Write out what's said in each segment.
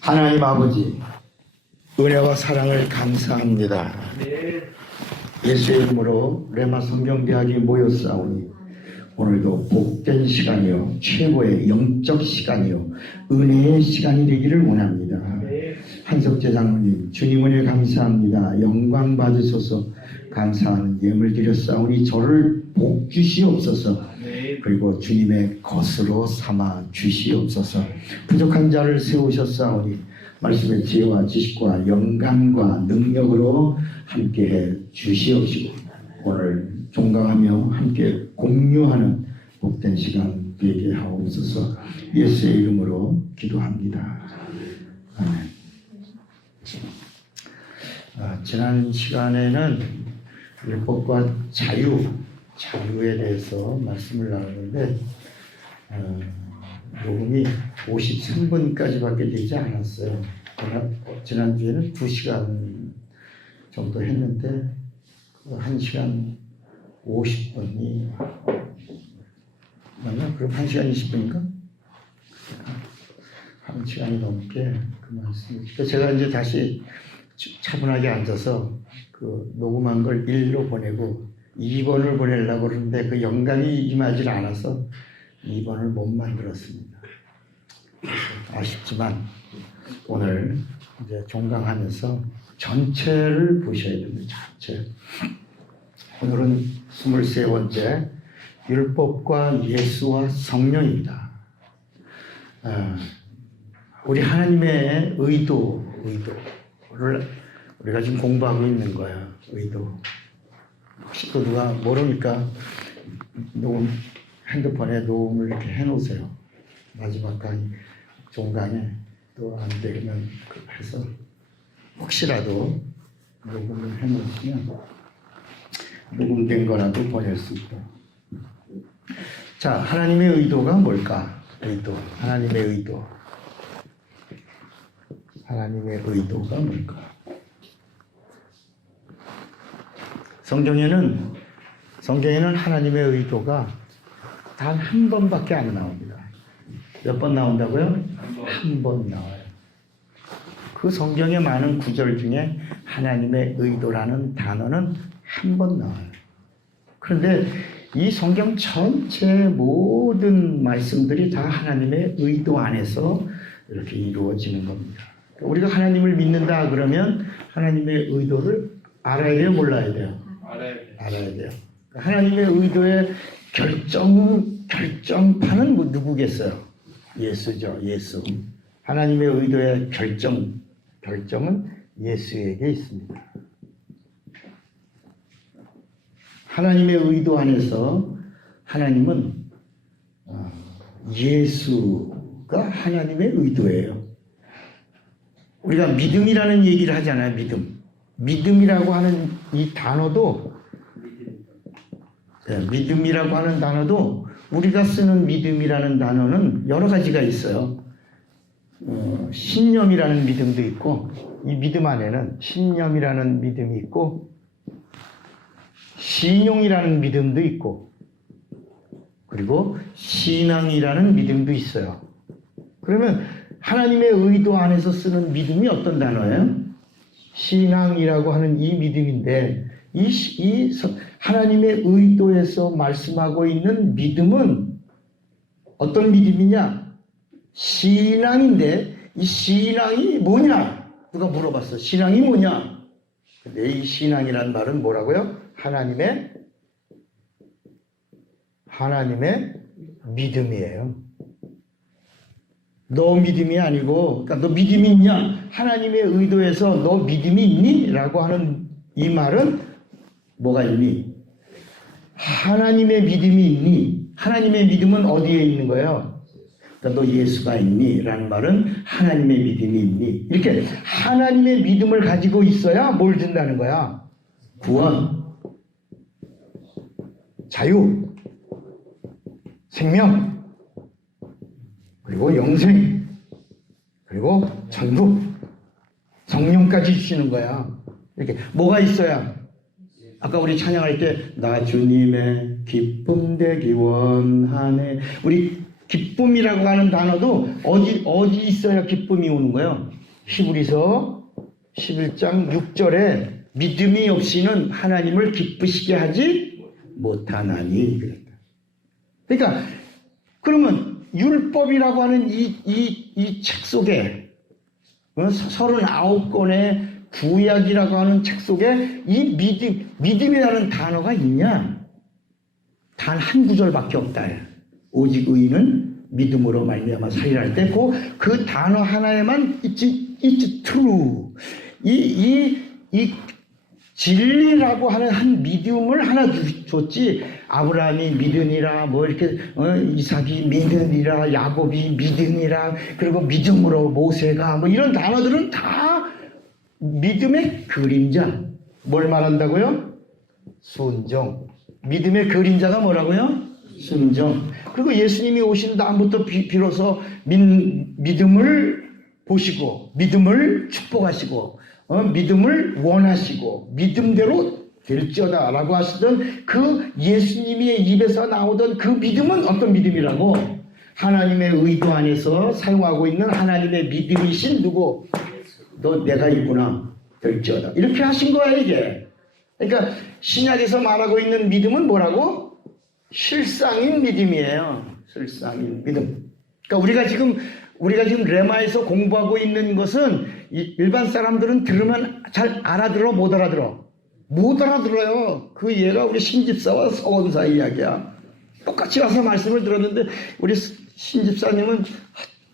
하나님 아버지, 은혜와 사랑을 감사합니다. 예수의 이름으로 레마 성경대학이 모였사오니 오늘도 복된 시간이요, 최고의 영적 시간이요, 은혜의 시간이 되기를 원합니다. 한석재 장로님, 주님 은혜 감사합니다. 영광 받으소서. 감사하는 예물 드렸사오니 저를 복 주시옵소서. 그리고 주님의 것으로 삼아 주시옵소서. 부족한 자를 세우셨사오니 말씀의 지혜와 지식과 영감과 능력으로 함께해 주시옵시고 오늘 종강하며 함께 공유하는 복된 시간 되게 하옵소서. 예수의 이름으로 기도합니다. 아멘. 지난 시간에는 율법과 자유에 대해서 말씀을 나눴는데 녹음이 53분까지밖에 되지 않았어요. 지난주에는 2시간 정도 했는데 1시간 50분이 맞나? 그럼 1시간 20분인가? 1시간이 넘게 그 말씀을. 제가 이제 다시 차분하게 앉아서 그 녹음한 걸 1로 보내고 2번을 보내려고 그러는데 그 영감이 임하지 않아서 2번을 못 만들었습니다. 아쉽지만 오늘 이제 종강하면서 전체를 보셔야 됩니다. 전체. 오늘은 23번째 율법과 예수와 성령입니다. 우리 하나님의 의도를 우리가 지금 공부하고 있는 거야. 의도. 혹시 또 누가 모르니까 핸드폰에 녹음을 이렇게 해놓으세요. 마지막 강의 종강에 또 안 되면 해서 혹시라도 녹음을 해놓으시면 녹음된 거라도 보낼 수 있다. 자, 하나님의 의도가 뭘까? 하나님의 의도. 하나님의 의도가 뭘까? 성경에는 하나님의 의도가 단 한 번밖에 안 나옵니다. 몇 번 나온다고요? 한 번 나와요. 그 성경의 많은 구절 중에 하나님의 의도라는 단어는 한 번 나와요. 그런데 이 성경 전체 모든 말씀들이 다 하나님의 의도 안에서 이렇게 이루어지는 겁니다. 우리가 하나님을 믿는다 그러면 하나님의 의도를 알아야 돼요? 몰라야 돼요? 알아야 돼요. 하나님의 의도의 결정판은 누구겠어요? 예수죠. 예수. 하나님의 의도의 결정은 예수에게 있습니다. 하나님의 의도 안에서 하나님은 예수가 하나님의 의도예요. 우리가 믿음이라는 얘기를 하잖아요. 믿음이라고 하는 이 단어도 믿음이라고 하는 단어도 우리가 쓰는 믿음이라는 단어는 여러 가지가 있어요. 신념이라는 믿음도 있고 이 믿음 안에는 신념이라는 믿음이 있고 신용이라는 믿음도 있고 그리고 신앙이라는 믿음도 있어요. 그러면 하나님의 의도 안에서 쓰는 믿음이 어떤 단어예요? 신앙이라고 하는 이 믿음인데 이 하나님의 의도에서 말씀하고 있는 믿음은 어떤 믿음이냐? 신앙인데 이 신앙이 뭐냐? 누가 물어봤어. 신앙이 뭐냐? 근데 이 신앙이란 말은 뭐라고요? 하나님의 믿음이에요. 너 믿음이 아니고, 그러니까 너 믿음이 있냐? 하나님의 의도에서 너 믿음이 있니? 라고 하는 이 말은 뭐가 있니? 하나님의 믿음이 있니? 하나님의 믿음은 어디에 있는 거예요? 그러니까 너 예수가 있니? 라는 말은 하나님의 믿음이 있니? 이렇게 하나님의 믿음을 가지고 있어야 뭘 준다는 거야? 구원, 자유, 생명, 그리고 영생, 그리고 천국, 성령까지 주시는 거야. 이렇게 뭐가 있어야? 아까 우리 찬양할 때 나 주님의 기쁨 되기 원하네. 우리 기쁨이라고 하는 단어도 어디 있어야 기쁨이 오는 거예요? 히브리서 11장 6절에 믿음이 없이는 하나님을 기쁘시게 하지 못하나니. 그러니까 그러면 율법이라고 하는 이 책 속에 39권의 구약이라고 하는 책 속에 이 믿음이라는 단어가 있냐? 단 한 구절밖에 없다. 오직 의인은 믿음으로 말미암아 살리라 할 때 그 단어 하나에만 it's true. 이 진리라고 하는 한 믿음을 하나 줬지. 아브라함이 믿으니라, 뭐 이렇게 이삭이 믿으니라, 야곱이 믿으니라, 그리고 믿음으로 모세가 뭐 이런 단어들은 다 믿음의 그림자. 뭘 말한다고요? 순종. 믿음의 그림자가 뭐라고요? 순종. 그리고 예수님이 오신 다음부터 비로소 믿음을 보시고 믿음을 축복하시고 믿음을 원하시고 믿음대로 될지어다 라고 하시던 그 예수님의 입에서 나오던 그 믿음은 어떤 믿음이라고? 하나님의 의도 안에서 사용하고 있는 하나님의 믿음이신 누구? 너 내가 있구나 될지어다 이렇게 하신 거야 이게. 그러니까 신약에서 말하고 있는 믿음은 뭐라고? 실상인 믿음이에요. 실상인 믿음. 그러니까 우리가 지금 레마에서 공부하고 있는 것은 일반 사람들은 들으면 잘 알아들어 못 알아들어? 못 알아들어요. 그 얘가 우리 신집사와 서원사 이야기야. 똑같이 와서 말씀을 들었는데 우리 신집사님은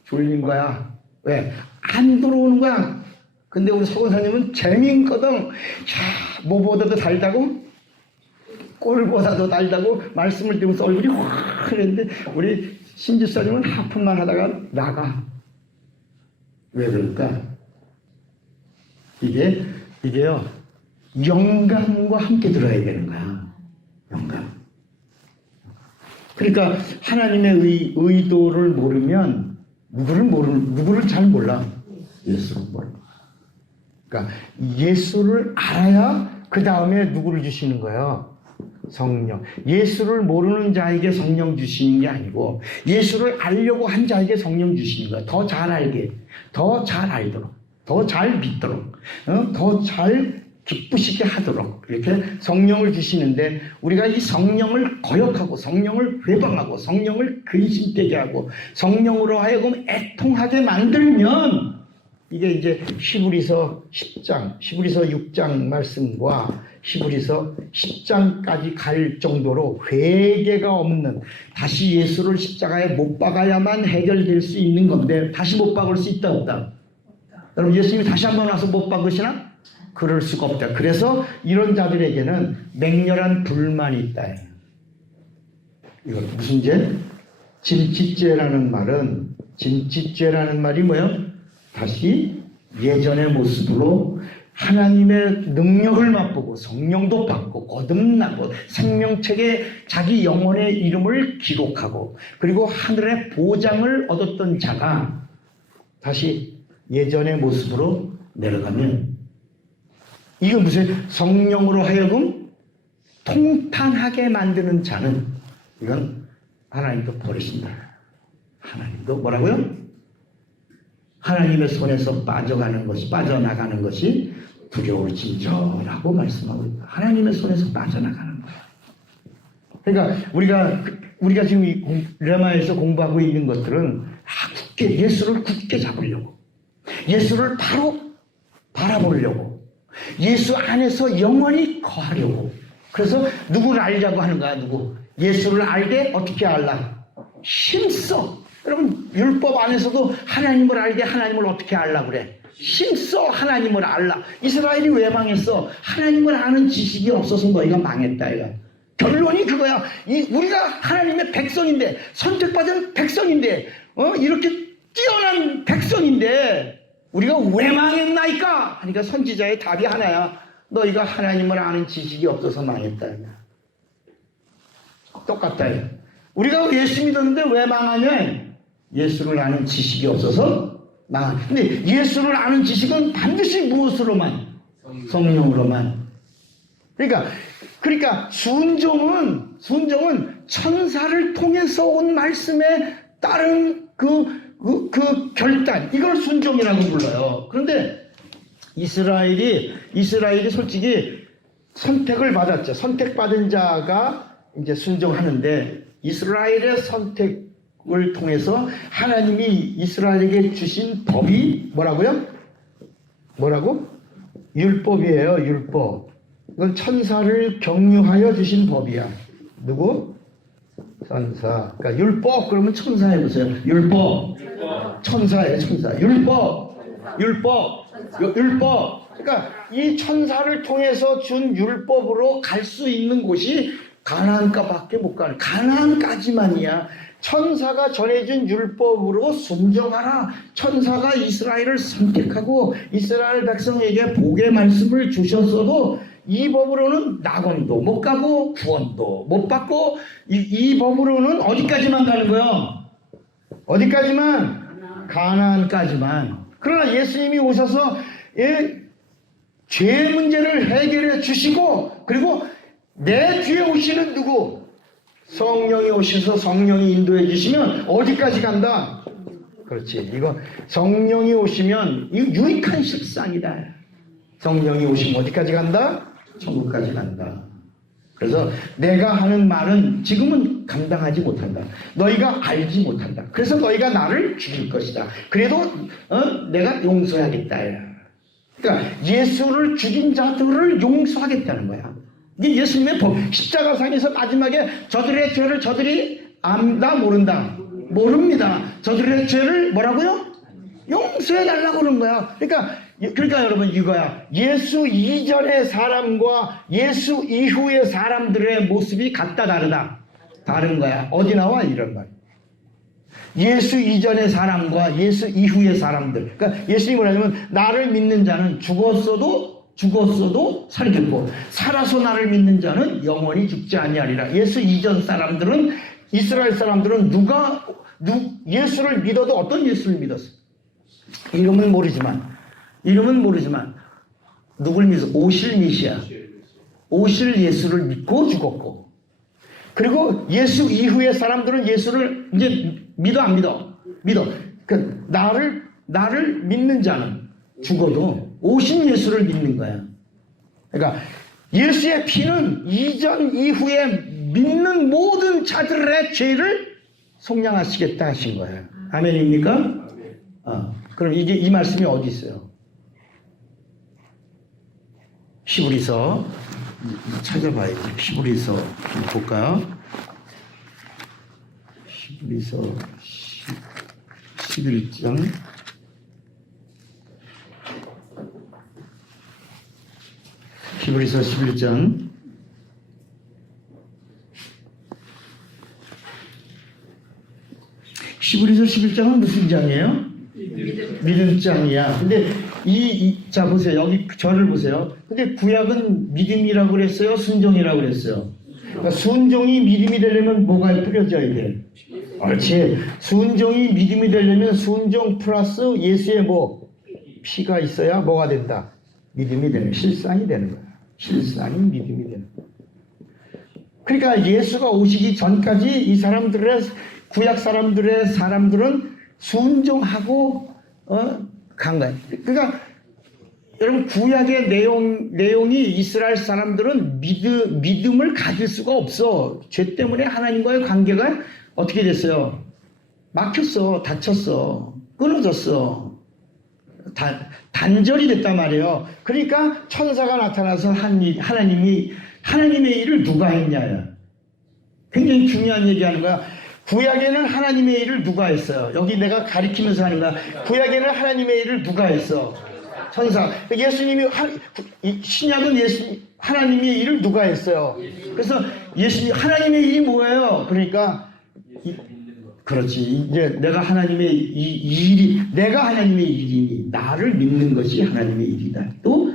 졸린 거야. 왜? 안 들어오는 거야. 근데 우리 서원사님은 재미있거든. 뭐보다도 달다고? 꼴보다도 달다고 말씀을 들으면서 얼굴이 확 그랬는데 우리 신집사님은 하품만 하다가 나가. 왜 그럴까? 이게요 영감과 함께 들어야 되는 거야. 영감. 그러니까 하나님의 의도를 모르면 누구를 잘 몰라. 예수를 몰라. 그러니까 예수를 알아야 그 다음에 누구를 주시는 거예요? 성령. 예수를 모르는 자에게 성령 주시는 게 아니고 예수를 알려고 한 자에게 성령 주시는 거예요. 더 잘 알게, 더 잘 알도록, 더 잘 믿도록, 더 잘 기쁘시게 하도록 이렇게 성령을 주시는데 우리가 이 성령을 거역하고 성령을 회방하고 성령을 근심되게 하고 성령으로 하여금 애통하게 만들면 이게 이제 히브리서 10장, 히브리서 6장 말씀과 히브리서 10장까지 갈 정도로 회개가 없는 다시 예수를 십자가에 못 박아야만 해결될 수 있는 건데 다시 못 박을 수 있다 없다? 여러분 예수님이 다시 한번 와서 못 박으시나? 그럴 수가 없다. 그래서 이런 자들에게는 맹렬한 불만이 있다. 이거 무슨 죄? 진치죄라는 말이 뭐예요? 다시 예전의 모습으로 하나님의 능력을 맛보고 성령도 받고 거듭나고 생명책에 자기 영혼의 이름을 기록하고 그리고 하늘의 보장을 얻었던 자가 다시 예전의 모습으로 내려가면 이거 무슨 성령으로 하여금 통탄하게 만드는 자는 이건 하나님도 버리신다. 하나님도 뭐라고요? 하나님의 손에서 빠져나가는 것이 두려울진저라고 말씀하고 있다. 하나님의 손에서 빠져나가는 거야. 그러니까 우리가 지금 레마에서 공부하고 있는 것들은 예수를 굳게 잡으려고, 예수를 바로 바라보려고, 예수 안에서 영원히 거하려고. 그래서 누구를 알자고 하는 거야. 누구? 예수를 알되 어떻게 알라? 힘써. 여러분 율법 안에서도 하나님을 알되 하나님을 어떻게 알라 그래? 힘써 하나님을 알라. 이스라엘이 왜 망했어? 하나님을 아는 지식이 없어서 너희가 망했다. 이거. 결론이 그거야. 우리가 하나님의 백성인데, 선택받은 백성인데, 이렇게 뛰어난 백성인데 우리가 왜 망했나이까? 그러니까 선지자의 답이 하나야. 너희가 하나님을 아는 지식이 없어서 망했다. 똑같다. 우리가 예수 믿었는데 왜 망하냐? 예수를 아는 지식이 없어서 망한. 근데 예수를 아는 지식은 반드시 무엇으로만? 성령으로만. 그러니까 순종은 천사를 통해서 온 말씀에 다른 그 결단, 이걸 순종이라고 불러요. 그런데 이스라엘이 솔직히 선택을 받았죠. 선택받은 자가 이제 순종하는데, 이스라엘의 선택을 통해서 하나님이 이스라엘에게 주신 법이 뭐라고요? 뭐라고? 율법이에요. 율법. 이건 천사를 경유하여 주신 법이야. 누구? 천사. 그러니까 율법 그러면 천사 해보세요. 율법. 천사예요. 천사. 율법. 그러니까 이 천사를 통해서 준 율법으로 갈 수 있는 곳이 가나안까밖에 못 가는, 가나안까지만이야. 천사가 전해준 율법으로 순종하라. 천사가 이스라엘을 선택하고 이스라엘 백성에게 복의 말씀을 주셨어도 이 법으로는 낙원도 못 가고 구원도 못 받고, 이 법으로는 어디까지만 가는 거요? 어디까지만? 가나안까지만. 그러나 예수님이 오셔서 죄의 문제를 해결해 주시고, 그리고 내 뒤에 오시는 누구? 성령이 오셔서 성령이 인도해 주시면 어디까지 간다? 그렇지. 이거 성령이 오시면 이거 유익한 실상이다. 성령이 오시면 어디까지 간다? 천국까지 간다. 그래서 내가 하는 말은 지금은 감당하지 못한다. 너희가 알지 못한다. 그래서 너희가 나를 죽일 것이다. 그래도 내가 용서하겠다. 그러니까 예수를 죽인 자들을 용서하겠다는 거야. 이게 예수님의 법. 십자가상에서 마지막에 저들의 죄를 저들이 안다 모른다? 모릅니다. 저들의 죄를 뭐라고요? 용서해달라고 그러는 거야. 그러니까 여러분 이거야. 예수 이전의 사람과 예수 이후의 사람들의 모습이 같다 다르다? 다른 거야. 어디 나와? 이런 말. 예수 이전의 사람과 예수 이후의 사람들. 그러니까 예수님이 뭐냐면 나를 믿는 자는 죽었어도 살겠고 살아서 나를 믿는 자는 영원히 죽지 아니하리라. 예수 이전 사람들은, 이스라엘 사람들은 예수를 믿어도 어떤 예수를 믿었어? 이름은 모르지만 누굴 믿어? 오실 메시아, 오실 예수를 믿고 죽었고, 그리고 예수 이후의 사람들은 예수를 이제 믿어 안 믿어? 믿어. 그러니까 나를 믿는 자는 죽어도 오신 예수를 믿는 거야. 그러니까 예수의 피는 이전 이후에 믿는 모든 자들의 죄를 속량하시겠다 하신 거예요. 아멘입니까? 그럼 이 말씀이 어디 있어요? 히브리서 찾아봐야지. 히브리서 좀 볼까요? 히브리서 11장 히브리서 11장 히브리서 11장은 무슨 장이에요? 믿음 장이야. 근데 자 보세요. 여기 절을 보세요. 근데 구약은 믿음이라고 그랬어요? 순종이라고 그랬어요? 그러니까 순종이 믿음이 되려면 뭐가 뿌려져야 돼? 그렇지. 순종이 믿음이 되려면 순종 플러스 예수의 피가 있어야 뭐가 된다? 믿음이 되는, 실상이 되는 거야. 실상이 믿음이 되는 거야. 그러니까 예수가 오시기 전까지 이 구약 사람들은 순종하고 간 거야. 그러니까 여러분 구약의 내용이 이스라엘 사람들은 믿음을 가질 수가 없어. 죄 때문에 하나님과의 관계가 어떻게 됐어요? 막혔어. 닫혔어. 끊어졌어. 단절이 됐단 말이에요. 그러니까 천사가 나타나서 하나님의 일을 누가 했냐. 굉장히 중요한 얘기하는 거야. 구약에는 하나님의 일을 누가 했어요? 여기 내가 가리키면서 하는 거야. 구약에는 하나님의 일을 누가 했어? 천사. 예수님이 신약은 하나님의 일을 누가 했어요? 그래서 하나님의 일이 뭐예요? 그러니까 그렇지. 이제 내가 하나님의 일이니 나를 믿는 것이 하나님의 일이다. 또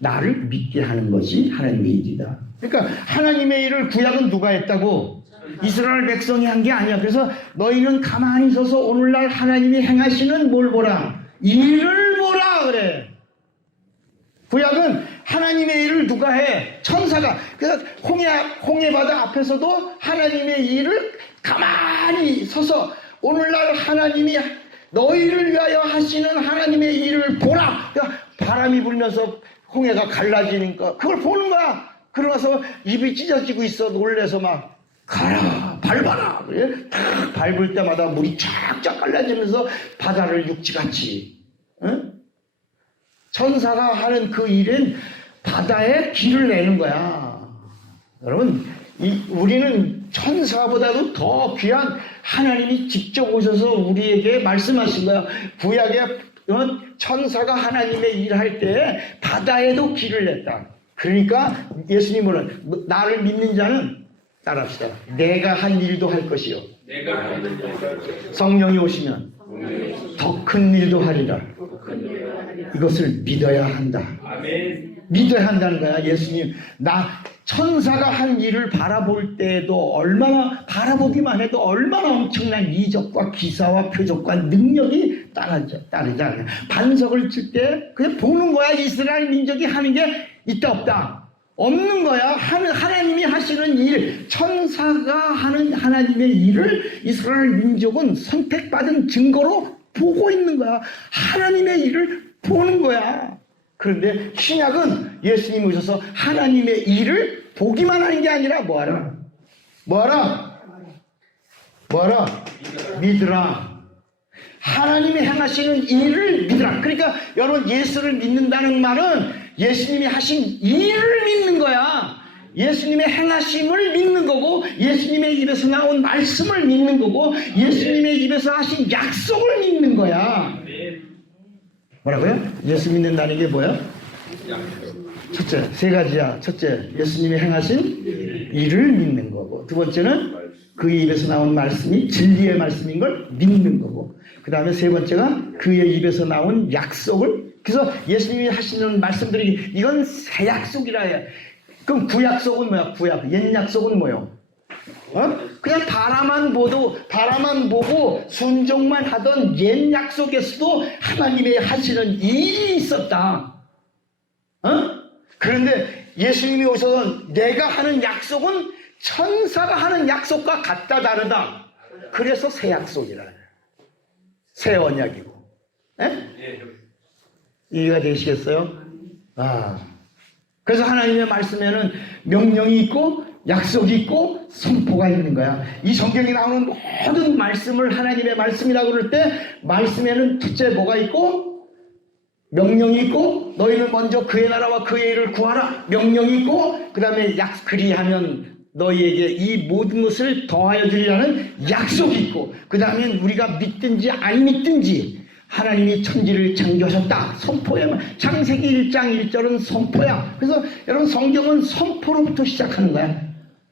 나를 믿게 하는 것이 하나님의 일이다. 그러니까 하나님의 일을 구약은 누가 했다고? 이스라엘 백성이 한 게 아니야. 그래서 너희는 가만히 서서 오늘날 하나님이 행하시는 뭘 보라? 일을 보라 그래. 구약은 하나님의 일을 누가 해? 천사가. 그래서 홍해 바다 앞에서도 하나님의 일을 가만히 서서 오늘날 하나님이 너희를 위하여 하시는 하나님의 일을 보라. 그러니까 바람이 불면서 홍해가 갈라지니까 그걸 보는 거야. 그러면서 입이 찢어지고 있어. 놀래서 막 가라 밟아라. 그래? 탁 밟을 때마다 물이 쫙쫙 갈라지면서 바다를 육지같이. 응? 천사가 하는 그 일은 바다에 길을 내는 거야. 여러분, 우리는 천사보다도 더 귀한 하나님이 직접 오셔서 우리에게 말씀하신 거야. 구약에 천사가 하나님의 일할 때 바다에도 길을 냈다. 그러니까 예수님은 나를 믿는 자는 따라합시다. 내가 한 일도 할 것이요. 성령이 오시면 더 큰 일도 하리라. 이것을 믿어야 한다. 믿어야 한다는 거야. 예수님, 천사가 한 일을 바라볼 때에도 얼마나, 바라보기만 해도 얼마나 엄청난 이적과 기사와 표적과 능력이 따르지 않아요. 반석을 칠 때 그냥 보는 거야. 이스라엘 민족이 하는 게 있다 없다. 없는 거야. 하나님이 하시는 일, 천사가 하는 하나님의 일을 이스라엘 민족은 선택받은 증거로 보고 있는 거야. 하나님의 일을 보는 거야. 그런데 신약은 예수님이 오셔서 하나님의 일을 보기만 하는 게 아니라 뭐하라? 믿으라. 하나님이 행하시는 일을 믿으라. 그러니까 여러분, 예수를 믿는다는 말은 예수님이 하신 일을 믿는 거야. 예수님의 행하심을 믿는 거고, 예수님의 입에서 나온 말씀을 믿는 거고, 예수님의 입에서 하신 약속을 믿는 거야. 뭐라고요? 예수 믿는다는 게 뭐야? 첫째, 세 가지야. 첫째, 예수님이 행하신 일을 믿는 거고, 두 번째는 그 입에서 나온 말씀이 진리의 말씀인 걸 믿는 거고, 그 다음에 세 번째가 그의 입에서 나온 약속을. 그래서 예수님이 하시는 말씀들이 이건 새 약속이라 해. 그럼 구약속은 뭐야? 옛 약속은 뭐요? 그냥 바라만 보고 순종만 하던 옛 약속에서도 하나님의 하시는 일이 있었다. 그런데 예수님이 오셔서 내가 하는 약속은 천사가 하는 약속과 같다 다르다. 그래서 새 약속이라 해요. 새 언약이고. 이해가 되시겠어요? 그래서 하나님의 말씀에는 명령이 있고 약속이 있고 선포가 있는 거야. 이 성경에 나오는 모든 말씀을 하나님의 말씀이라고 그럴 때 말씀에는 첫째 뭐가 있고 명령이 있고, 너희는 먼저 그의 나라와 그의 일을 구하라. 명령이 있고, 그 다음에 그리하면 너희에게 이 모든 것을 더하여 주리라는 약속이 있고, 그 다음에 우리가 믿든지 안 믿든지 하나님이 천지를 창조하셨다. 선포야. 창세기 1장 1절은 선포야. 그래서 여러분, 성경은 선포로부터 시작하는 거야.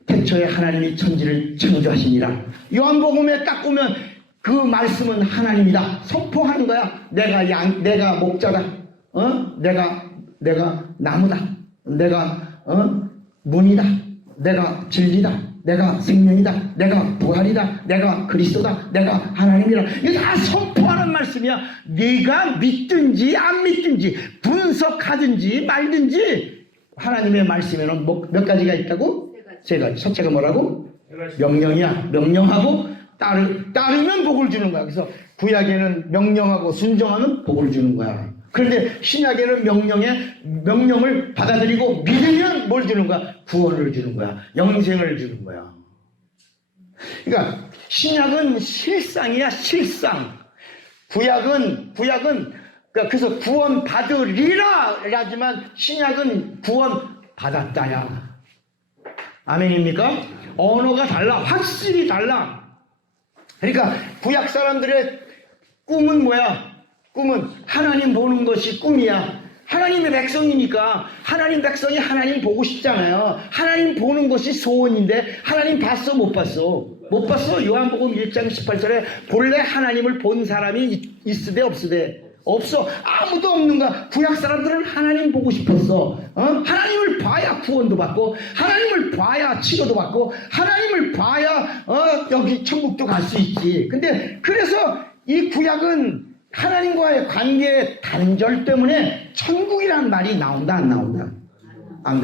태초에 하나님이 천지를 창조하시니라. 요한복음에 딱 보면 그 말씀은 하나님이다. 선포하는 거야. 내가 목자다. 내가 나무다. 내가 문이다. 내가 진리다. 내가 생명이다. 내가 부활이다. 내가 그리스도다. 내가 하나님이다. 이게 다 선포하는 말씀이야. 네가 믿든지 안 믿든지 분석하든지 말든지 하나님의 말씀에는 몇 가지가 있다고? 세 가지. 첫째가 뭐라고? 명령이야. 명령하고 따르면 복을 주는 거야. 그래서 구약에는 명령하고 순종하면 복을 주는 거야. 그런데 신약에는 명령을 받아들이고 믿으면 뭘 주는 거야? 구원을 주는 거야. 영생을 주는 거야. 그러니까 신약은 실상이야, 실상. 구약은 그래서 구원 받으리라 하지만 신약은 구원 받았다야. 아멘입니까? 언어가 달라. 확실히 달라. 그러니까 구약 사람들의 꿈은 뭐야? 꿈은 하나님 보는 것이 꿈이야. 하나님의 백성이니까 하나님 백성이 하나님 보고 싶잖아요. 하나님 보는 것이 소원인데 하나님 봤어? 못 봤어? 못 봤어. 요한복음 1장 18절에 본래 하나님을 본 사람이 있으되 없으되? 없어. 아무도 없는 거야. 구약 사람들은 하나님 보고 싶었어. 하나님을 봐야 구원도 받고, 하나님을 봐야 치료도 받고, 하나님을 봐야 여기 천국도 갈 수 있지. 근데 그래서 이 구약은 하나님과의 관계의 단절 때문에 천국이라는 말이 나온다 안 나온다?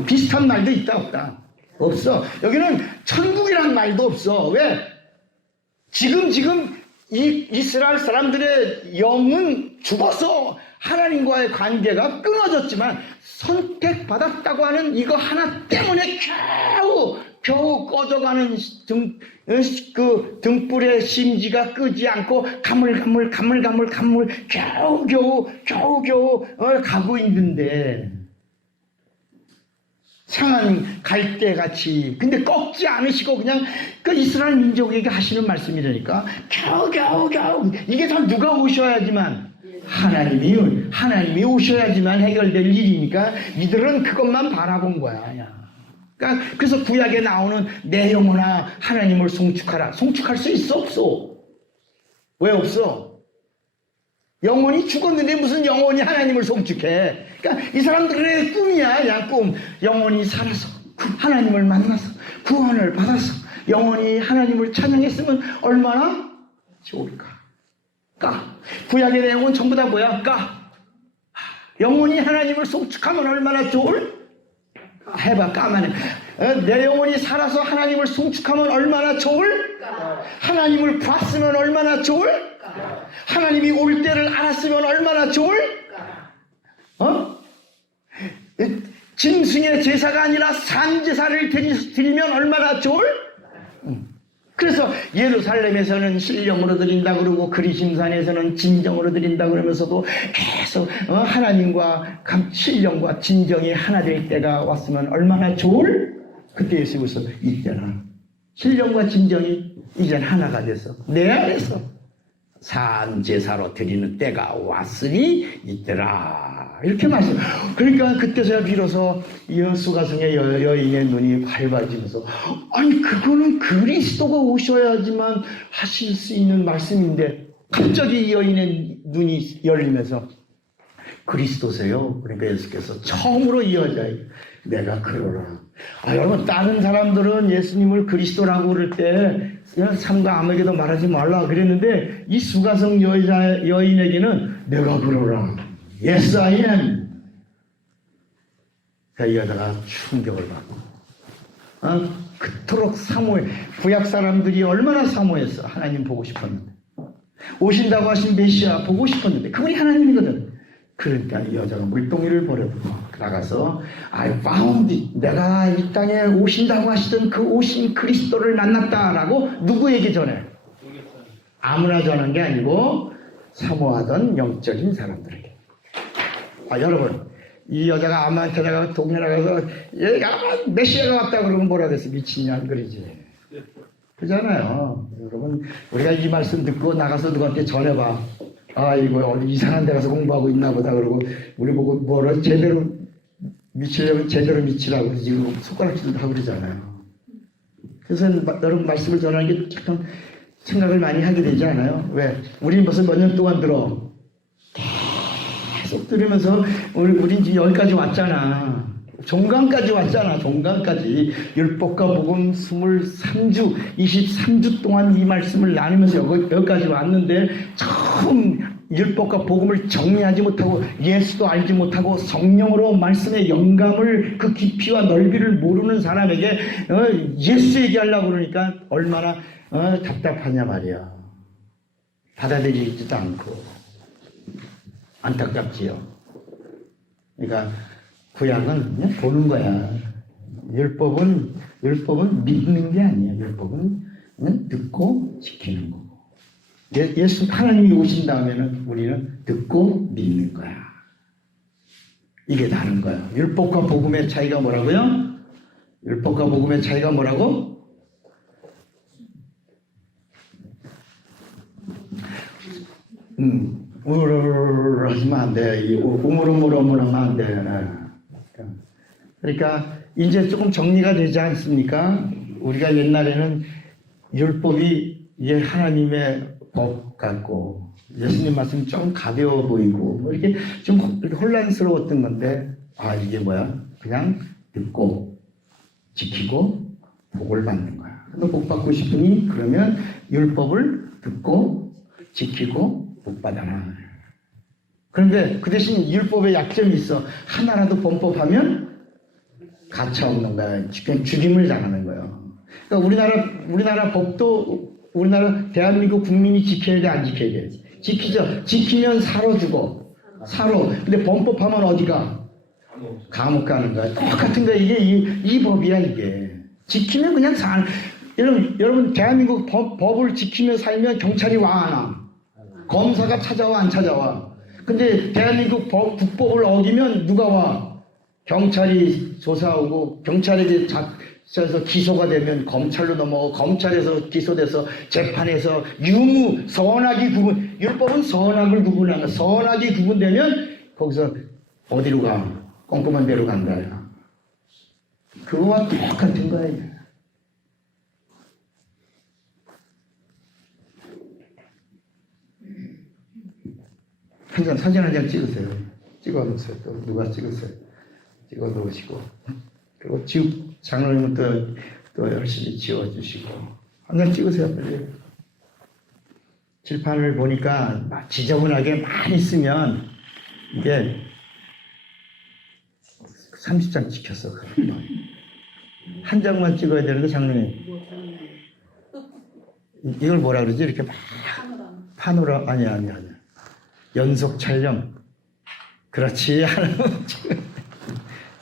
비슷한 말도 있다 없다? 없어. 여기는 천국이라는 말도 없어. 왜? 지금 이 이스라엘 사람들의 영은 죽어서 하나님과의 관계가 끊어졌지만 선택받았다고 하는 이거 하나 때문에 겨우 꺼져가는 그 등불의 심지가 끄지 않고 가물가물 겨우 가고 있는데 상한 갈대같이 근데 꺾지 않으시고 그냥 그 이스라엘 민족에게 하시는 말씀이라니까 겨우 이게 다 누가 오셔야지만 하나님이 오셔야지만 해결될 일이니까 이들은 그것만 바라본 거야. 그러니까 그래서 구약에 나오는 내 영혼아 하나님을 송축하라. 송축할 수 있어 없어? 왜 없어? 영혼이 죽었는데 무슨 영혼이 하나님을 송축해? 그러니까 이 사람들의 꿈이야. 그냥 꿈. 영혼이 살아서 하나님을 만나서 구원을 받아서 영혼이 하나님을 찬양했으면 얼마나 좋을까? 구약의 내용은 전부 다 뭐야? 영혼이 하나님을 송축하면 얼마나 좋을? 해봐. 까만해. 내 영혼이 살아서 하나님을 송축하면 얼마나 좋을? 하나님을 봤으면 얼마나 좋을? 하나님이 올 때를 알았으면 얼마나 좋을? 짐승의 제사가 아니라 산제사를 드리면 얼마나 좋을? 그래서 예루살렘에서는 신령으로 드린다 그러고 그리심산에서는 진정으로 드린다 그러면서도 계속 하나님과 신령과 진정이 하나 될 때가 왔으면 얼마나 좋을? 그때 예수께서 이때나 신령과 진정이 이젠 하나가 돼서 내 안에서 산제사로 드리는 때가 왔으니 이때라 이렇게 말씀. 그러니까 그때서야 비로소 수가성의 여인의 눈이 밝아지면서 아니 그거는 그리스도가 오셔야지만 하실 수 있는 말씀인데 갑자기 이 여인의 눈이 열리면서 그리스도세요. 그러니까 예수께서 처음으로 이 여자에 내가 그러라. 여러분 다른 사람들은 예수님을 그리스도라고 그럴 때 삼가 아무에게도 말하지 말라 그랬는데 이 수가성 여인에게는 내가 그러라. Yes, I am. 이 여자가 충격을 받고 그토록 사모해. 구약 사람들이 얼마나 사모했어. 하나님 보고 싶었는데 오신다고 하신 메시아 보고 싶었는데 그분이 하나님이거든. 그러니까 이 여자가 물동이를 버려두고 나가서 I found it. 내가 이 땅에 오신다고 하시던 그 오신 그리스도를 만났다라고 누구에게 전해? 아무나 전한 게 아니고 사모하던 영적인 사람들에게. 여러분 이 여자가 아무한테 나가 동네 나가서 얘가 메시아가 왔다 그러면 뭐라 그랬어? 미친냐 안 그러지? 그잖아요. 여러분 우리가 이 말씀 듣고 나가서 누구한테 전해봐. 이거 어디 이상한 데 가서 공부하고 있나 보다 그러고 우리 보고 뭐라 제대로 미치려면 제대로 미치라고 지금 손가락질도 하고 그러잖아요. 그래서 여러분 말씀을 전하는 게 참 생각을 많이 하게 되지 않아요? 왜? 우리는 무슨 몇 년 동안 들어 계속 들으면서 우린 지금 여기까지 왔잖아. 종강까지 왔잖아. 종강까지 율법과 복음 23주 23주 동안 이 말씀을 나누면서 여기까지 왔는데 처음 율법과 복음을 정리하지 못하고 예수도 알지 못하고 성령으로 말씀의 영감을 그 깊이와 넓이를 모르는 사람에게 예수 얘기하려고 그러니까 얼마나 답답하냐 말이야. 받아들이지도 않고 안타깝지요. 그러니까 구약은 그냥 보는 거야. 율법은 믿는 게 아니야. 율법은 그냥 듣고 지키는 거고. 예수 하나님이 오신 다음에는 우리는 듣고 믿는 거야. 이게 다른 거야. 율법과 복음의 차이가 뭐라고요? 율법과 복음의 차이가 뭐라고? 우르르르 하시면 안 돼. 우물우물우물 하면 안 돼. 그러니까 이제 조금 정리가 되지 않습니까? 우리가 옛날에는 율법이 이게 하나님의 법 같고 예수님 말씀이 좀 가벼워 보이고 뭐 이렇게 좀 혼란스러웠던 건데 이게 뭐야? 그냥 듣고 지키고 복을 받는 거야. 너 복 받고 싶으니 그러면 율법을 듣고 지키고 복 받아라. 그런데 그 대신 율법에 약점이 있어. 하나라도 범법하면 가차 없는 거야. 그냥 죽임을 당하는 거예요. 그러니까 우리나라 법도 우리나라 대한민국 국민이 지켜야 돼, 안 지켜야 돼? 지키죠. 지키면 사로 죽어. 사로. 근데 범법하면 어디가? 감옥 가는 거야. 똑같은 거야. 이게 이 법이야, 이게. 지키면 그냥 여러분 대한민국 법을 지키며 살면 경찰이 와, 안 와? 검사가 찾아와, 안 찾아와? 근데 대한민국 국법을 어기면 누가 와? 경찰이 조사하고, 경찰에게 그래서 기소가 되면 검찰로 넘어가고, 검찰에서 기소돼서 재판에서 유무, 선악이 구분, 율법은 선악을 구분하는 거야. 선악이 구분되면 거기서 어디로 가? 꼼꼼한 데로 간다. 그거와 똑같은 거예요. 사진 한 장 찍으세요. 찍어놓으세요. 또 누가 찍으세요. 찍어놓으시고. 그리고 장로님은 또 열심히 지워주시고. 한 장 찍으세요. 빨리. 칠판을 보니까 지저분하게 많이 쓰면 이게 30장 찍혔어. 한 장만 찍어야 되는데, 장로님. 이걸 뭐라 그러지? 이렇게 막 파노라, 아니야. 연속 촬영. 그렇지.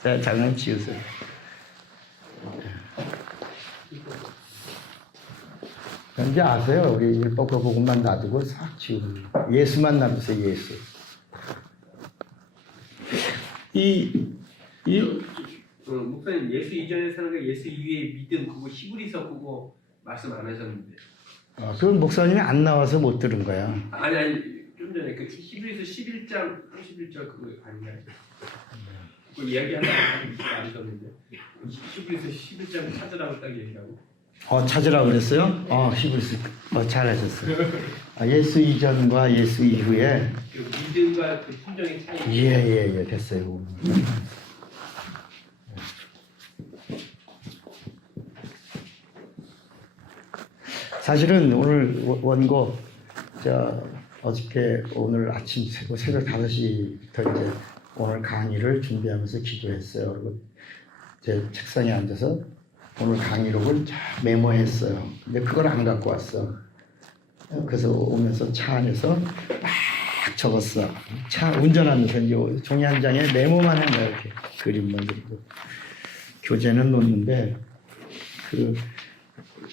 자, 장난 지우세요. 이제 아세요? 우리 율법과 복음만 놔두고 싹 지우는. 예수만 놔두세요, 예수. 목사님, 예수 이전에 사는 거 예수 이후에 믿음 그거 히브리서 그거 말씀 안 하셨는데. 그건 목사님이 안 나와서 못 들은 거야. 아니 좀 전에 그 히브리서 11장 31절 그거 아니냐요? 그거 이야기하려고 안 하셨는데 히브리서 11장 찾으라고 딱 얘기하고. 찾으라고 그랬어요? 히브리서 잘하셨어요. 예수 이전과 예수 이후에 그 믿음과 그 심정의 차이. 예, 됐어요. 사실은 오늘 원고 어저께 오늘 아침 새벽 5시부터 이제 오늘 강의를 준비하면서 기도했어요. 그리고 제 책상에 앉아서 오늘 강의록을 메모했어요. 근데 그걸 안 갖고 왔어. 그래서 오면서 차 안에서 막 적었어. 차 운전하면서 이제 종이 한 장에 메모만 한 거야. 이렇게 그림만 그리고 교재는 놓는데 그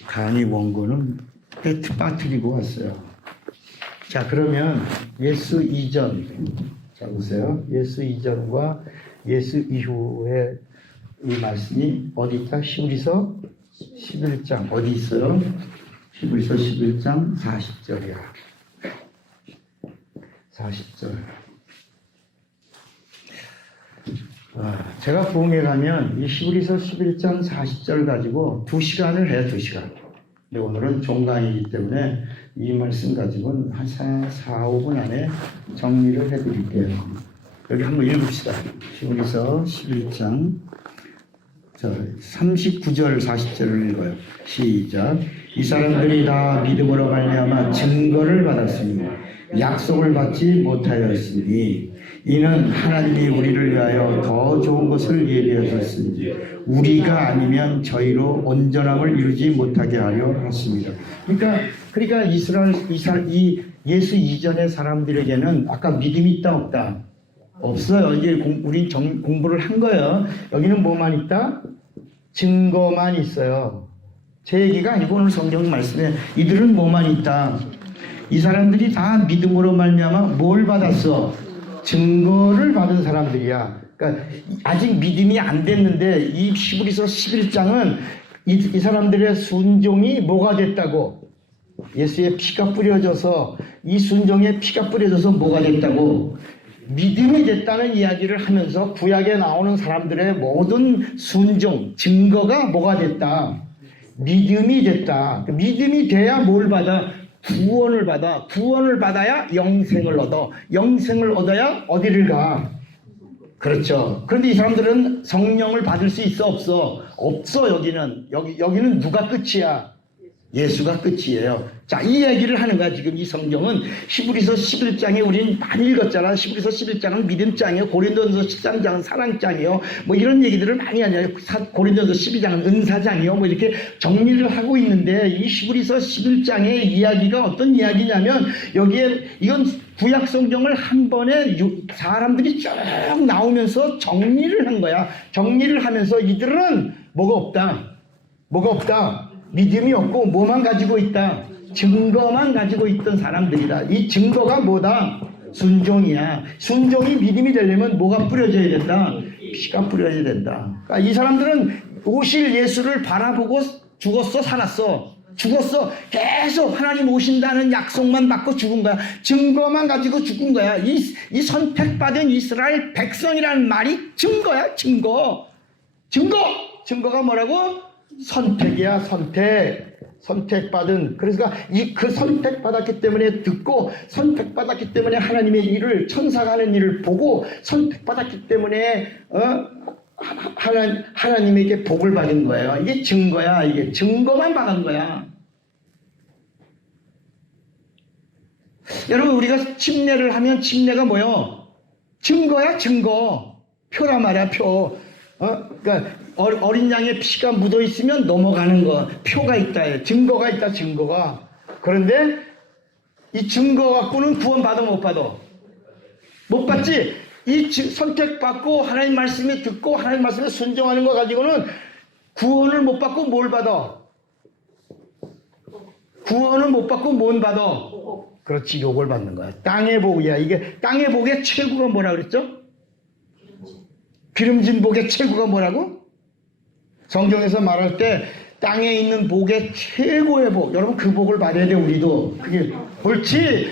강의 원고는 빠뜨리고 왔어요. 자, 그러면 예수 이전, 자 보세요. 예수 이전과 예수 이후의 이 말씀이 어디 있다? 히브리서 11장 어디 있어요? 히브리서 11장 40절이야. 40절. 제가 부흥회 가면 이 히브리서 11장 40절 가지고 2시간을 해요. 2시간. 근데 오늘은 종강이기 때문에 이 말씀 가지고는 한 4, 5분 안에 정리를 해드릴게요. 여기 한번 읽읍시다. 히브리서 11장 39절 40절을 읽어요. 시작. 이 사람들이 다 믿음으로 말미암아 증거를 받았으니 약속을 받지 못하였으니 이는 하나님이 우리를 위하여 더 좋은 것을 예비하셨으니 우리가 아니면 저희로 온전함을 이루지 못하게 하려 하십니다. 그러니까 이 예수 이전의 사람들에게는 아까 믿음이 있다 없다? 없어요. 이제 우린 공부를 한 거예요. 여기는 뭐만 있다? 증거만 있어요. 제 얘기가 아니고 오늘 성경 말씀에 이들은 뭐만 있다? 이 사람들이 다 믿음으로 말미암아 뭘 받았어? 증거를 받은 사람들이야. 그러니까 아직 믿음이 안 됐는데 이 히브리서 11장은 이 사람들의 순종이 뭐가 됐다고? 예수의 피가 뿌려져서 이 순종의 피가 뿌려져서 뭐가 됐다고? 믿음이 됐다는 이야기를 하면서 구약에 나오는 사람들의 모든 순종, 증거가 뭐가 됐다? 믿음이 됐다. 믿음이 돼야 뭘 받아? 구원을 받아. 구원을 받아야 영생을 얻어. 영생을 얻어야 어디를 가? 그렇죠. 그런데 이 사람들은 성령을 받을 수 있어 없어? 없어. 여기는 누가 끝이야? 예수가 끝이에요. 자, 이 얘기를 하는 거야. 지금 이 성경은 히브리서 11장에 우리는 많이 읽었잖아. 히브리서 11장은 믿음장이에요. 고린도전서 13장은 사랑장이에요. 뭐 이런 얘기들을 많이 하냐. 고린도전서 12장은 은사장이요. 뭐 이렇게 정리를 하고 있는데 이 히브리서 11장의 이야기가 어떤 이야기냐면 여기에 이건 구약 성경을 한 번에 사람들이 쭉 나오면서 정리를 한 거야. 정리를 하면서 이들은 뭐가 없다. 뭐가 없다. 믿음이 없고 뭐만 가지고 있다. 증거만 가지고 있던 사람들이다. 이 증거가 뭐다? 순종이야. 순종이 믿음이 되려면 뭐가 뿌려져야 된다? 피가 뿌려져야 된다. 그러니까 이 사람들은 오실 예수를 바라보고 죽었어, 살았어. 죽었어. 계속 하나님 오신다는 약속만 받고 죽은 거야. 증거만 가지고 죽은 거야. 이 선택받은 이스라엘 백성이라는 말이 증거야. 증거. 증거가 뭐라고? 선택이야. 선택받은. 그러니까 그 선택받았기 때문에 듣고, 선택받았기 때문에 하나님의 일을, 천사가 하는 일을 보고, 선택받았기 때문에 하나님에게 복을 받은 거예요. 이게 증거야. 이게 증거만 받은 거야. 여러분, 우리가 침례를 하면 침례가 뭐요? 증거야. 증거. 표란 말이야. 표. 그러니까 어린 양의 피가 묻어 있으면 넘어가는 거. 표가 있다. 증거가 있다. 증거가. 그런데 이 증거 갖고는 구원 받아 못 받아? 못 받지. 이 선택받고 하나님 말씀에 듣고 하나님 말씀에 순종하는 거 가지고는 구원을 못 받고 뭘 받아? 구원을 못 받고 뭘 받아? 그렇지. 욕을 받는 거야. 땅의 복이야. 이게 땅의 복의 최고가 뭐라 그랬죠? 기름진 복의 최고가 뭐라고? 성경에서 말할 때 땅에 있는 복의 최고의 복. 여러분 그 복을 받아야 돼. 우리도. 그게 옳지.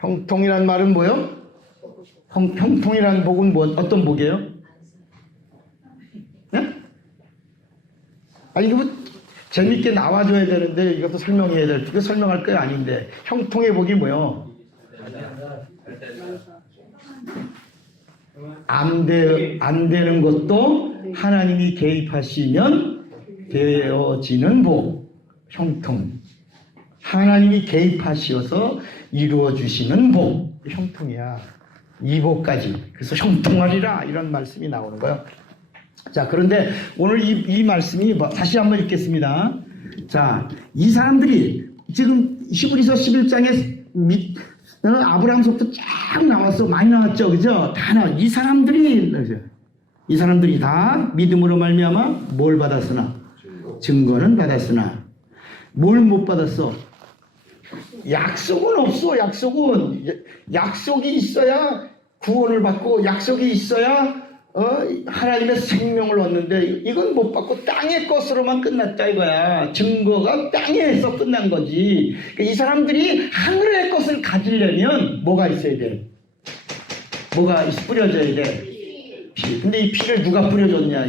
형통이란 말은 뭐예요? 형통이란 복은 뭐 어떤 복이에요? 네? 아니 이거 뭐 재밌게 나와줘야 되는데 이것도 설명해야 될. 이거 설명할 거 아닌데. 형통의 복이 뭐예요? 안 되는 것도 하나님이 개입하시면 되어지는 복. 형통. 하나님이 개입하셔서 이루어주시는 복. 형통이야. 이 복까지. 그래서 형통하리라 이런 말씀이 나오는 거예요. 자, 그런데 오늘 이 말씀이 다시 한번 읽겠습니다. 자, 이 사람들이 지금 히브리서 11장에 아브라함서부터 쫙 나왔어. 많이 나왔죠. 그죠? 다 나와. 이 사람들이 다 믿음으로 말미암아 뭘 받았으나? 증거는 받았으나 뭘 못 받았어? 약속은 없어. 약속이 있어야 구원을 받고 약속이 있어야 하나님의 생명을 얻는데 이건 못 받고 땅의 것으로만 끝났다 이거야. 증거가 땅에서 끝난 거지. 그러니까 이 사람들이 하늘의 것을 가지려면 뭐가 있어야 돼? 뭐가 뿌려져야 돼? 피. 근데 이 피를 누가 뿌려줬냐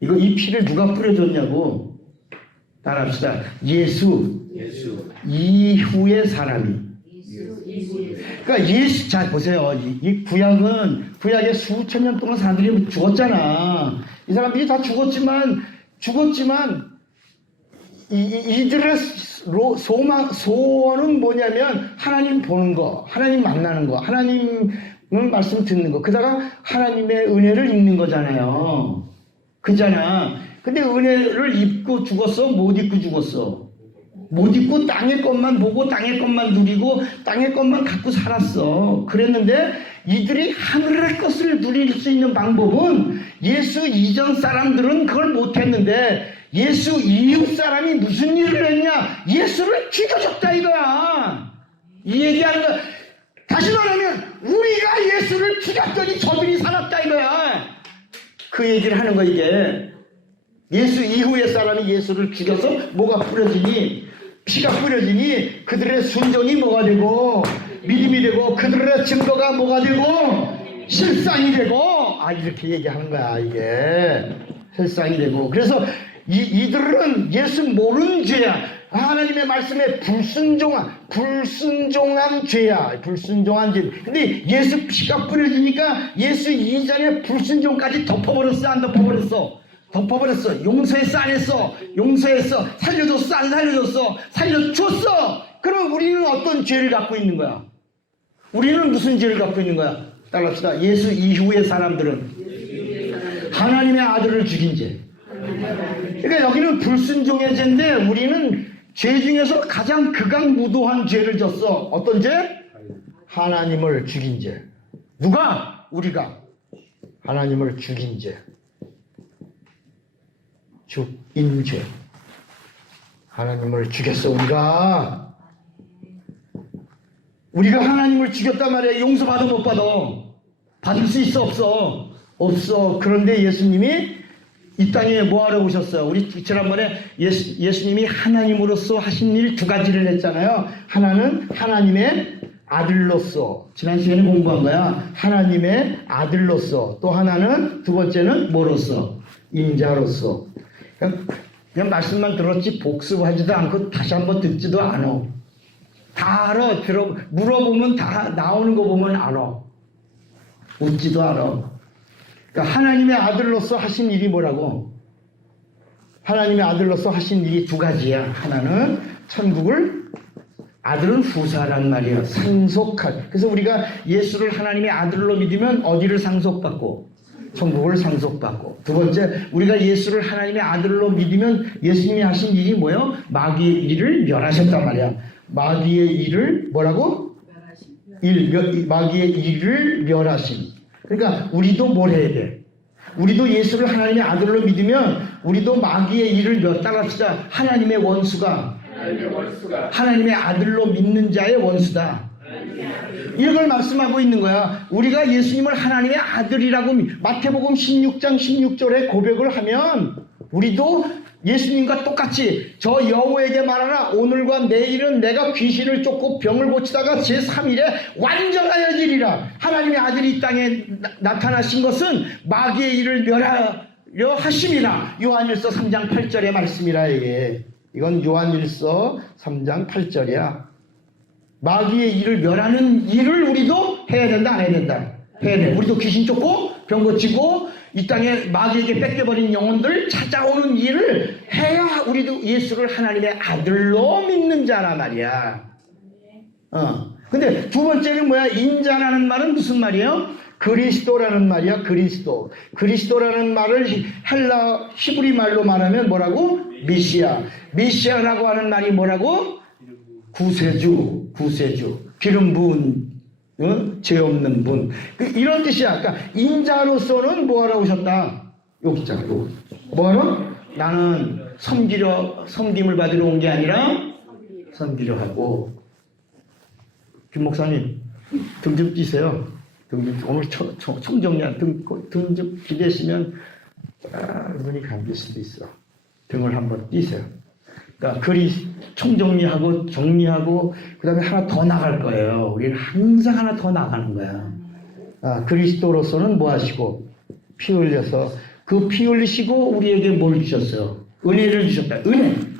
이거 이 피를 누가 뿌려줬냐고. 따라합시다. 예수. 이후의 사람이. 그러니까 예수, 자 보세요. 이 구약에 수천 년 동안 사람들이 죽었잖아. 이 사람들이 다 죽었지만 이들의 소원은 뭐냐면 하나님 보는 거, 하나님 만나는 거, 하나님 말씀 듣는 거, 그다가 하나님의 은혜를 입는 거잖아요. 그잖아. 근데 은혜를 입고 죽었어? 못 입고 죽었어? 못 입고 땅의 것만 보고 땅의 것만 누리고 땅의 것만 갖고 살았어. 그랬는데 이들이 하늘의 것을 누릴 수 있는 방법은 예수 이전 사람들은 그걸 못했는데 예수 이후 사람이 무슨 일을 했냐? 예수를 죽여줬다 이거야. 이 얘기하는 거야. 다시 말하면 우리가 예수를 죽였더니 저들이 살았다 이거야. 그 얘기를 하는 거 이게. 예수 이후의 사람이 예수를 죽여서 뭐가 뿌려지니? 피가 뿌려지니 그들의 순종이 뭐가 되고 믿음이 되고 그들의 증거가 뭐가 되고 실상이 되고 이렇게 얘기하는 거야. 이게 실상이 되고. 그래서 이들은 예수 모르는 죄야. 하나님의 말씀에 불순종한 죄야. 불순종한 죄. 근데 예수 피가 뿌려지니까 예수 이전에 불순종까지 덮어버렸어, 안 덮어버렸어? 덮어버렸어. 용서했어, 안 했어? 용서했어. 살려줬어, 안 살려줬어? 살려줬어. 그럼 우리는 어떤 죄를 갖고 있는 거야? 우리는 무슨 죄를 갖고 있는 거야? 따라합시다. 예수 이후의 사람들은 하나님의 아들을 죽인 죄. 그러니까 여기는 불순종의 죄인데 우리는 죄 중에서 가장 극악무도한 죄를 졌어. 어떤 죄? 하나님을 죽인 죄. 누가? 우리가. 하나님을 죽인 죄. 죽인 죄. 하나님을 죽였어. 우리가 하나님을 죽였단 말이야. 용서 받아 못 받아? 받을 수 있어 없어? 없어. 그런데 예수님이 이 땅에 뭐 하러 오셨어요? 우리 지난번에 예수님이 하나님으로서 하신 일 두 가지를 했잖아요. 하나는 하나님의 아들로서, 지난 시간에 공부한 거야. 하나님의 아들로서. 또 하나는, 두 번째는 뭐로서? 인자로서. 그냥 말씀만 들었지 복습하지도 않고 다시 한번 듣지도 않아. 다 알아. 물어보면 다 나오는 거 보면 알아. 웃지도 않아. 그러니까 하나님의 아들로서 하신 일이 뭐라고? 하나님의 아들로서 하신 일이 두 가지야. 하나는 천국을, 아들은 후사란 말이야. 상속할. 그래서 우리가 예수를 하나님의 아들로 믿으면 어디를 상속받고? 천국을 상속받고. 두 번째, 우리가 예수를 하나님의 아들로 믿으면 예수님이 하신 일이 뭐예요? 마귀의 일을 멸하셨단 말이야. 마귀의 일을 뭐라고? 마귀의 일을 멸하심. 그러니까 우리도 뭘 해야 돼? 우리도 예수를 하나님의 아들로 믿으면 우리도 마귀의 일을 따라합시다. 하나님의 원수가 하나님의 아들로 믿는 자의 원수다. 이걸 말씀하고 있는 거야. 우리가 예수님을 하나님의 아들이라고 마태복음 16장 16절에 고백을 하면 우리도 예수님과 똑같이 저 여호에게 말하라. 오늘과 내일은 내가 귀신을 쫓고 병을 고치다가 제3일에 완전하여지리라. 하나님의 아들이 이 땅에 나타나신 것은 마귀의 일을 멸하려 하심이라. 요한일서 3장 8절의 말씀이라. 이건 요한일서 3장 8절이야. 마귀의 일을 멸하는 일을 우리도 해야 된다, 안 해야 된다? 해야 돼. 우리도 귀신 쫓고 병 고치고 이 땅에 마귀에게 뺏겨버린 영혼들 찾아오는 일을 해야 우리도 예수를 하나님의 아들로 믿는 자란 말이야. 근데 두 번째는 뭐야? 인자라는 말은 무슨 말이에요? 그리스도라는 말이야. 그리스도라는 말을 헬라 히브리 말로 말하면 뭐라고? 메시아. 메시아라고 하는 말이 뭐라고? 구세주. 기름 부은 죄 없는 분. 이런 뜻이야. 그러니까 인자로서는 뭐하러 오셨다? 여기 있잖아. 뭐하러? 나는 섬김을 받으러 온 게 아니라 섬기려 하고. 김 목사님 등 좀 띄세요. 오늘 청정년 등 좀 기대시면 눈이 감길 수도 있어. 등을 한번 띄세요. 그러니까 총정리하고 정리하고 그 다음에 하나 더 나갈 거예요. 우리는 항상 하나 더 나가는 거야. 그리스도로서는 뭐 하시고? 피 흘려서 그 피 흘리시고 우리에게 뭘 주셨어요? 은혜를 주셨다.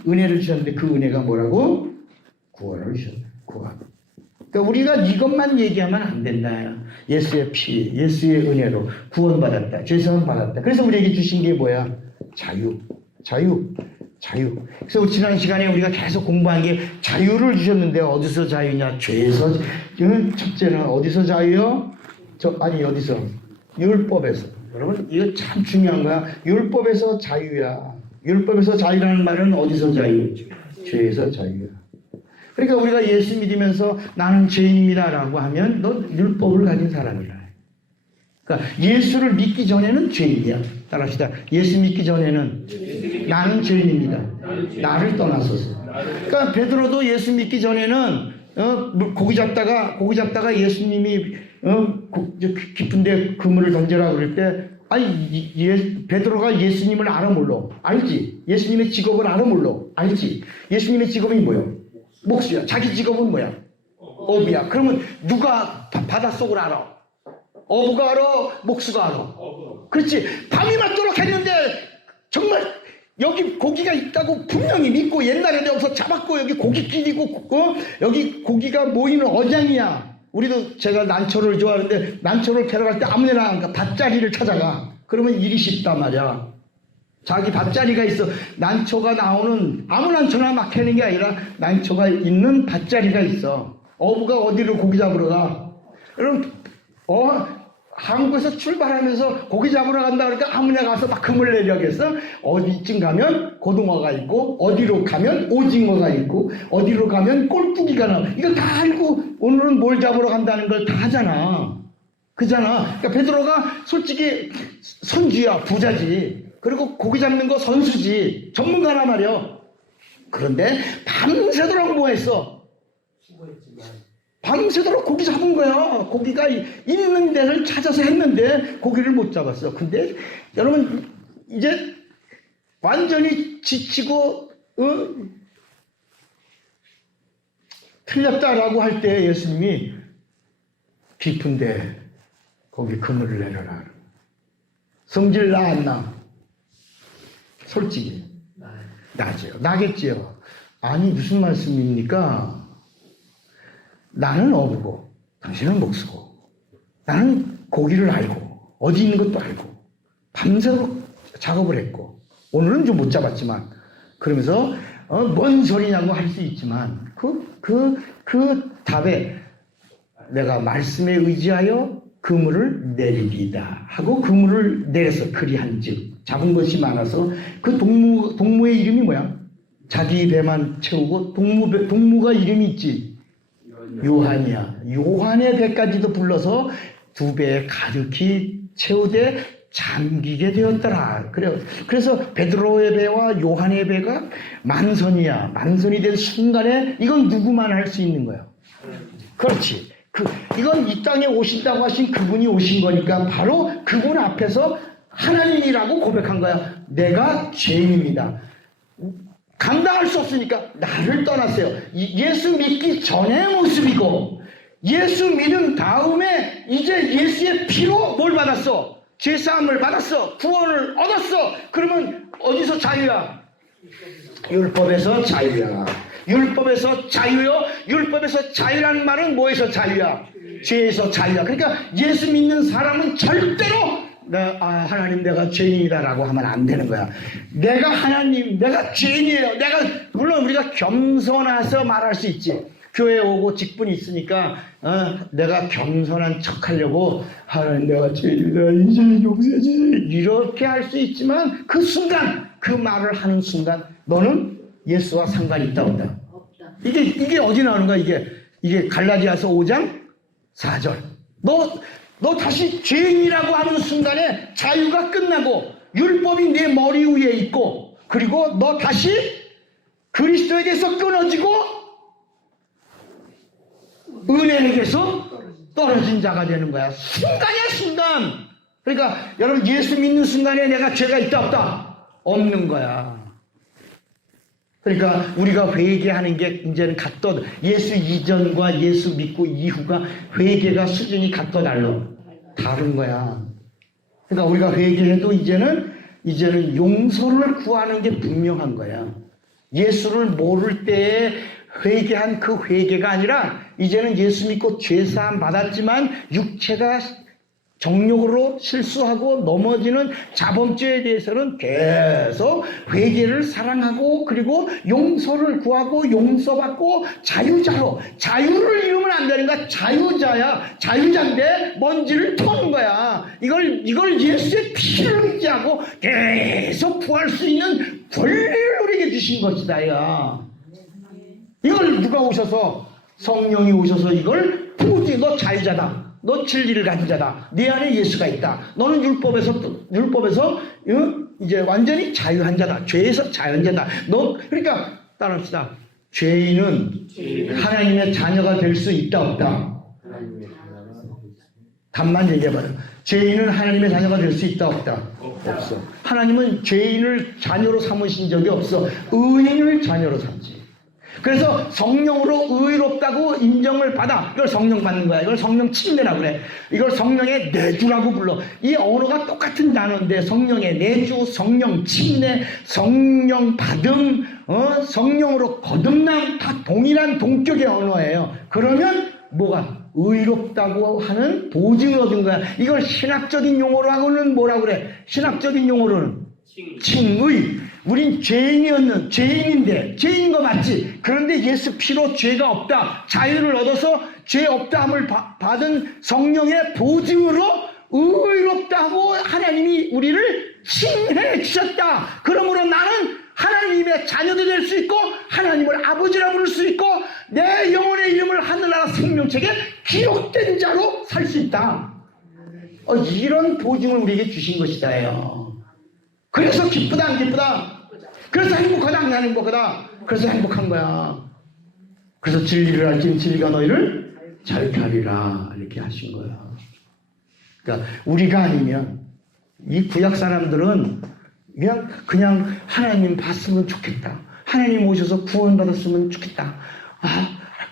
은혜를 주셨는데 그 은혜가 뭐라고? 구원을 주셨다. 구원. 그러니까 우리가 이것만 얘기하면 안 된다. 예수의 피, 예수의 은혜로 구원받았다. 죄사함 받았다. 그래서 우리에게 주신 게 뭐야? 자유. 그래서 지난 시간에 우리가 계속 공부한 게 자유를 주셨는데 어디서 자유냐? 죄에서. 첫째는 어디서 자유요? 어디서? 율법에서. 여러분 이거 참 중요한 거야. 율법에서 자유야. 율법에서 자유라는 말은 어디서 자유? 죄에서 자유야. 그러니까 우리가 예수 믿으면서 나는 죄인입니다라고 하면 너 율법을 가진 사람이라. 그러니까 예수를 믿기 전에는 죄인이야. 따라합시다. 예수 믿기 전에는 나는 죄인입니다. 나를 떠나소서. 그러니까 베드로도 예수 믿기 전에는 고기 잡다가 예수님이 깊은데 그물을 던져라 그럴 때 베드로가 예수님을 알아 몰라? 알지. 예수님의 직업을 알아 몰라? 알지. 예수님의 직업이 뭐야? 목수야. 자기 직업은 뭐야? 어부야. 그러면 누가 바닷속을 알아? 어부가 알아? 목수가 알아? 그렇지. 밤이 맞도록 했는데 정말 여기 고기가 있다고 분명히 믿고 옛날에 여기서 잡았고 여기 고기 끼리고 여기 고기가 모이는 어장이야. 우리도 제가 난초를 좋아하는데 난초를 캐러 갈 때 아무데나 안 가. 밭자리를 찾아가. 그러면 일이 쉽단 말이야. 자기 밭자리가 있어. 난초가 나오는 아무 난초나 막 캐는 게 아니라 난초가 있는 밭자리가 있어. 어부가 어디로 고기 잡으러 가? 여러분 한국에서 출발하면서 고기 잡으러 간다 그러니까 아무나 가서 막 그물 내려겠어. 어디쯤 가면 고등어가 있고 어디로 가면 오징어가 있고 어디로 가면 꼴뚜기가 나와. 이거 다 알고 오늘은 뭘 잡으러 간다는 걸 다 하잖아. 그잖아. 그러니까 베드로가 솔직히 선주야, 부자지. 그리고 고기 잡는 거 선수지. 전문가란 말이야. 그런데 밤새도록 뭐 했어? 수고했지만 밤새도록 고기 잡은 거야. 고기가 있는 데를 찾아서 했는데 고기를 못 잡았어. 근데 여러분 이제 완전히 지치고 틀렸다라고 할 때 예수님이 깊은데 거기 그물을 내려라. 성질 나 안 나? 솔직히 나죠. 나겠지요. 아니 무슨 말씀입니까? 나는 어부고 당신은 목수고 나는 고기를 알고 어디 있는 것도 알고 밤새도록 작업을 했고 오늘은 좀 못 잡았지만 그러면서 뭔 소리냐고 할 수 있지만 그 답에 내가 말씀에 의지하여 그물을 내리리다 하고 그물을 내려서 그리한즉 잡은 것이 많아서 그 동무의 이름이 뭐야? 자기 배만 채우고 동무가 이름이 있지. 요한이야. 요한의 배까지도 불러서 2배 가득히 채우되 잠기게 되었더라. 그래요. 그래서 베드로의 배와 요한의 배가 만선이야. 만선이 된 순간에 이건 누구만 할 수 있는 거야. 그렇지. 이건 이 땅에 오신다고 하신 그분이 오신 거니까 바로 그분 앞에서 하나님이라고 고백한 거야. 내가 죄인입니다. 감당할 수 없으니까 나를 떠났어요. 예수 믿기 전의 모습이고 예수 믿은 다음에 이제 예수의 피로 뭘 받았어? 죄사함을 받았어. 구원을 얻었어. 그러면 어디서 자유야? 율법에서 자유야. 율법에서 자유요. 율법에서 자유라는 말은 뭐에서 자유야? 죄에서 자유야. 그러니까 예수 믿는 사람은 절대로 하나님 내가 죄인이다라고 하면 안 되는 거야. 내가 하나님 내가 죄인이에요. 물론 우리가 겸손해서 말할 수 있지. 교회 오고 직분이 있으니까 내가 겸손한 척하려고 하나님 내가 죄인이다 이제 용서해 주세요 이렇게 할 수 있지만 그 순간 그 말을 하는 순간 너는 예수와 상관이 있다 없다? 이게 어디 나오는 거야? 이게 갈라디아서 5장 4절. 너 다시 죄인이라고 하는 순간에 자유가 끝나고 율법이 내 머리 위에 있고 그리고 너 다시 그리스도에게서 끊어지고 은혜에게서 떨어진 자가 되는 거야. 순간이야 순간. 그러니까 여러분 예수 믿는 순간에 내가 죄가 있다 없다? 없는 거야. 그러니까 우리가 회개하는 게 이제는 각도 예수 이전과 예수 믿고 이후가 회개가 수준이 각도 다른 거야. 그러니까 우리가 회개해도 이제는 용서를 구하는 게 분명한 거야. 예수를 모를 때에 회개한 그 회개가 아니라 이제는 예수 믿고 죄사함 받았지만 육체가 정욕으로 실수하고 넘어지는 자범죄에 대해서는 계속 회개를 사랑하고 그리고 용서를 구하고 용서받고 자유자로 자유를 이루면 안 되는 거야. 자유자야. 자유자인데 먼지를 터는 거야. 이걸 예수의 피를 의지하고 계속 구할 수 있는 권리를 우리에게 주신 것이다. 이걸 누가 오셔서 성령이 오셔서 이걸 부지 너 자유자다. 너 진리를 가진 자다. 네 안에 예수가 있다. 너는 율법에서 이제 완전히 자유한 자다. 죄에서 자유한 자다. 그러니까 따라합시다. 죄인은 하나님의 자녀가 될 수 있다 없다? 답만 얘기해봐요. 죄인은 하나님의 자녀가 될 수 있다 없다? 없어. 하나님은 죄인을 자녀로 삼으신 적이 없어. 의인을 자녀로 삼지. 그래서 성령으로 의롭다 의롭다고 인정을 받아. 이걸 성령 받는 거야. 이걸 성령 침례라고 그래. 이걸 성령의 내주라고 불러. 이 언어가 똑같은 단어인데 성령의 내주, 성령 침례, 성령 받음, 성령으로 거듭남 다 동일한 동격의 언어예요. 그러면 뭐가? 의롭다고 하는 보증을 얻은 거야. 이걸 신학적인 용어로 하고는 뭐라고 그래? 신학적인 용어로는 칭의. 우린 죄인인데 죄인인 거 맞지? 그런데 예수 피로 죄가 없다, 자유를 얻어서 죄 없다함을 받은 성령의 보증으로 의롭다고 하나님이 우리를 칭해 주셨다. 그러므로 나는 하나님의 자녀도 될 수 있고 하나님을 아버지라 부를 수 있고 내 영혼의 이름을 하늘나라 생명책에 기록된 자로 살 수 있다. 이런 보증을 우리에게 주신 것이다요. 그래서 기쁘다 안 기쁘다? 그래서 행복하다 안 행복하다? 그래서 행복한 거야. 그래서 진리를 알지니 진리가 너희를 자유케 하리라 이렇게 하신 거야. 그러니까 우리가 아니면 이 구약 사람들은 그냥 하나님 봤으면 좋겠다. 하나님 오셔서 구원받았으면 좋겠다.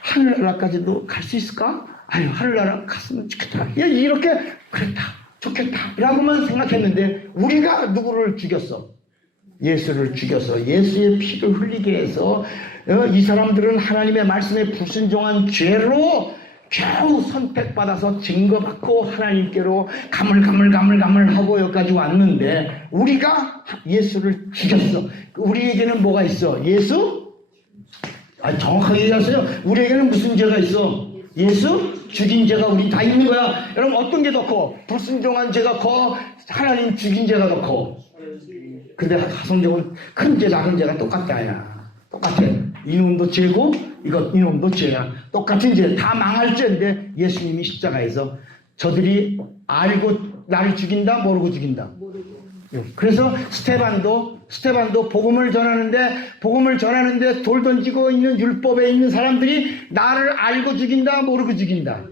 하늘나라까지도 갈 수 있을까? 하늘나라 갔으면 좋겠다. 이렇게 그랬다. 좋겠다. 라고만 생각했는데 우리가 누구를 죽였어? 예수를 죽여서 예수의 피를 흘리게 해서 이 사람들은 하나님의 말씀에 불순종한 죄로 겨우 선택받아서 증거받고 하나님께로 가물가물하고 여기까지 왔는데 우리가 예수를 죽였어. 우리에게는 뭐가 있어? 예수? 정확하게 얘기하세요. 우리에게는 무슨 죄가 있어? 예수 죽인 죄가 우리 다 있는 거야. 여러분 어떤 게 더 커? 불순종한 죄가 커? 하나님 죽인 죄가 더 커? 근데 성경은 큰 죄 작은 죄가 똑같다 야. 똑같아. 이놈도 죄고 이놈도 죄야. 똑같은 죄. 다 망할 죄인데 예수님이 십자가에서 저들이 알고 나를 죽인다 모르고 죽인다. 그래서 스테반도 복음을 전하는데 돌 던지고 있는 율법에 있는 사람들이 나를 알고 죽인다 모르고 죽인다.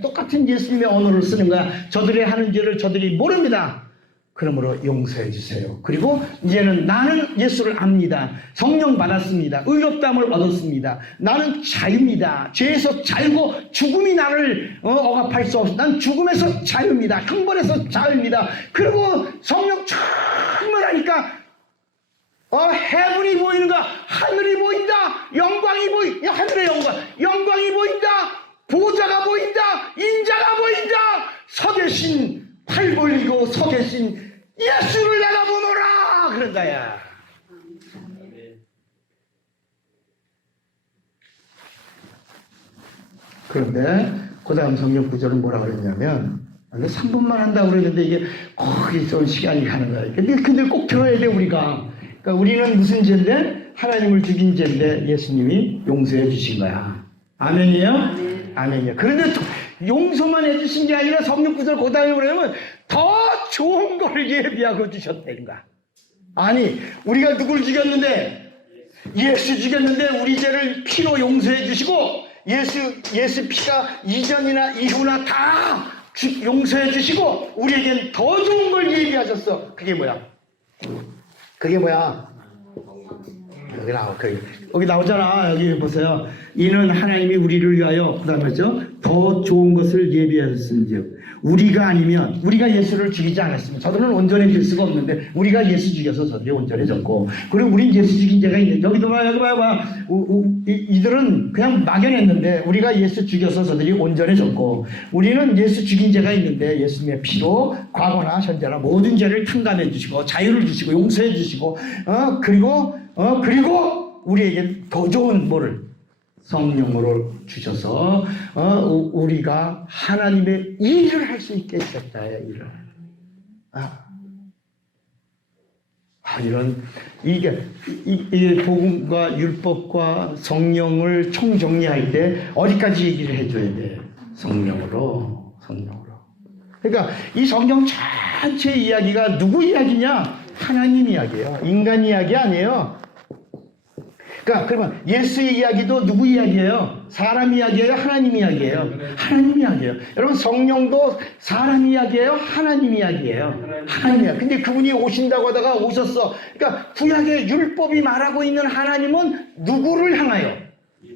똑같은 예수님의 언어를 쓰는 거야. 저들이 하는 죄를 저들이 모릅니다. 그러므로 용서해 주세요. 그리고 이제는 나는 예수를 압니다. 성령 받았습니다. 의롭다함을 얻었습니다. 나는 자유입니다. 죄에서 자유고 죽음이 나를 억압할 수 없어. 난 죽음에서 자유입니다. 형벌에서 자유입니다. 그리고 성령 충만하니까 해분이 보이는 거야. 하늘이 보인다. 영광이 하늘의 영광이 보인다. 보좌가 보인다. 인자가 보인다. 서 계신 팔 벌리고 서 계신 예수를 내다보노라 그런다야. 그런데 그 다음 성경 구절은 뭐라 그랬냐면 3분만 한다고 그랬는데 이게 거기 좀 시간이 가는 거야. 근데 꼭 들어야 돼 우리가. 그러니까 우리는 무슨 죄인데? 하나님을 죽인 죄인데 예수님이 용서해 주신 거야. 아멘이에요? 아멘이에요. 그런데 용서만 해주신 게 아니라 성령 구절 그 다음에 그러면 더 좋은 걸 예비하고 주셨다는 거야. 아니 우리가 누굴 죽였는데? 예수 죽였는데 우리 죄를 피로 용서해 주시고 예수 피가 이전이나 이후나 다 용서해 주시고 우리에겐 더 좋은 걸 예비하셨어. 그게 뭐야? 여기 나오잖아. 여기 보세요. 이는 하나님이 우리를 위하여 그 다음에 더 좋은 것을 예비하셨은즉 우리가 아니면 우리가 예수를 죽이지 않았으면 저들은 온전해질 수가 없는데 우리가 예수 죽여서 저들이 온전해졌고 그리고 우린 예수 죽인 죄가 있는데 여기 봐봐. 이들은 그냥 막연했는데 우리가 예수 죽여서 저들이 온전해졌고 우리는 예수 죽인 죄가 있는데 예수님의 피로 과거나 현재나 모든 죄를 탕감해 주시고 자유를 주시고 용서해 주시고 그리고 우리에게 더 좋은 뭐를 성령으로 주셔서 우리가 하나님의 일을 할 수 있게 했었다. 일을. 이게 복음과 율법과 성령을 총정리할 때 어디까지 얘기를 해줘야 돼? 성령으로. 그러니까 이 성경 전체 이야기가 누구 이야기냐? 하나님 이야기예요. 인간 이야기 아니에요. 그러면 예수의 이야기도 누구 이야기예요? 사람 이야기예요? 하나님 이야기예요? 하나님 이야기예요. 여러분 성령도 사람 이야기예요? 하나님 이야기예요? 하나님 이야기. 근데 그분이 오신다고 하다가 오셨어. 그러니까 구약의 율법이 말하고 있는 하나님은 누구를 향하여?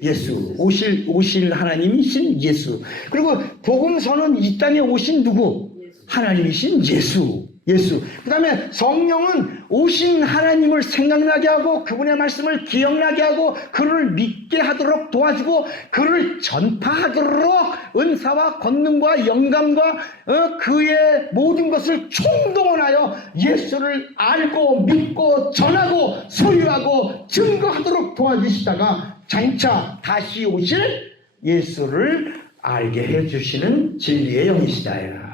예수. 오실 하나님이신 예수. 그리고 복음서는 이 땅에 오신 누구? 하나님이신 예수. 그 다음에 성령은 오신 하나님을 생각나게 하고 그분의 말씀을 기억나게 하고 그를 믿게 하도록 도와주고 그를 전파하도록 은사와 권능과 영감과 그의 모든 것을 총동원하여 예수를 알고 믿고 전하고 소유하고 증거하도록 도와주시다가 장차 다시 오실 예수를 알게 해주시는 진리의 영이시다요.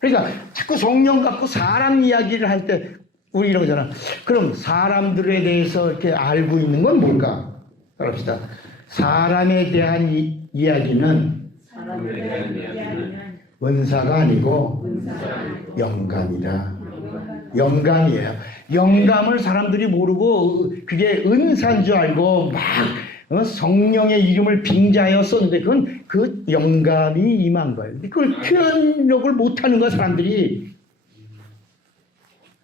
그러니까 자꾸 성령 갖고 사람 이야기를 할 때 우리 이러잖아. 그럼 사람들에 대해서 이렇게 알고 있는 건 뭘까? 그럽시다. 사람에 대한 이야기는 은사가 아니고 영감이다. 영감이에요. 영감을 사람들이 모르고 그게 은사인 줄 알고 막 성령의 이름을 빙자하여 썼는데 그건 그 영감이 임한 거예요. 그걸 표현력을 못하는 거야 사람들이.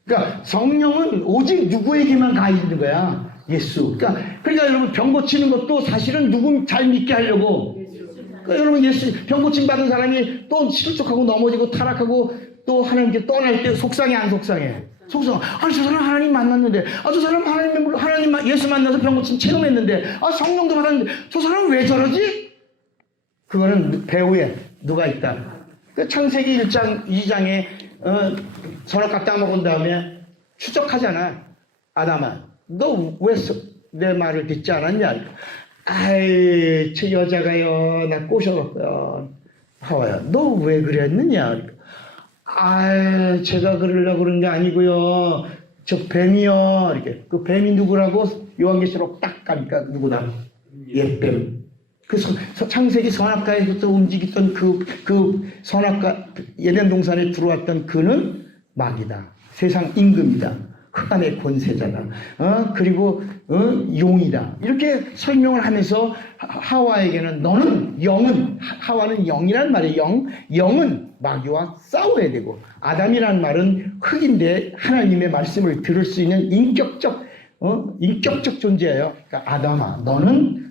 그러니까 성령은 오직 누구에게만 가 있는 거야. 예수. 그러니까 여러분 병 고치는 것도 사실은 누구 잘 믿게 하려고. 그러니까 여러분 예수 병 고침 받은 사람이 또 실족하고 넘어지고 타락하고 또 하나님께 떠날 때 속상해 안 속상해? 속상. 아니 저 사람 하나님 만났는데, 저 사람 하나님 예수 만나서 병 고침 체험했는데, 성령도 받았는데 저 사람 왜 저러지? 그거는 배후에 누가 있다. 그 창세기 1장 2장에 선악 갖다 먹은 다음에 추적하잖아. 아담아, 너 왜 내 말을 듣지 않았냐? 아이, 저 여자가요, 나 꼬셔갖고요. 하와야, 너 왜 그랬느냐? 제가 그러려고 그런 게 아니고요. 저 뱀이요. 이렇게. 그 뱀이 누구라고? 요한계시록 딱 가니까 누구다? 옛뱀. 그 창세기 선악과에서 움직였던 그 선악과 예덴 동산에 들어왔던 그는 마귀다. 세상 임금이다. 흑암의 권세자다. 그리고 용이다. 이렇게 설명을 하면서 하와에게는 너는 영은 하와는 영이란 말이에요. 영은 마귀와 싸워야 되고 아담이란 말은 흑인데 하나님의 말씀을 들을 수 있는 인격적 존재예요. 그러니까 아담아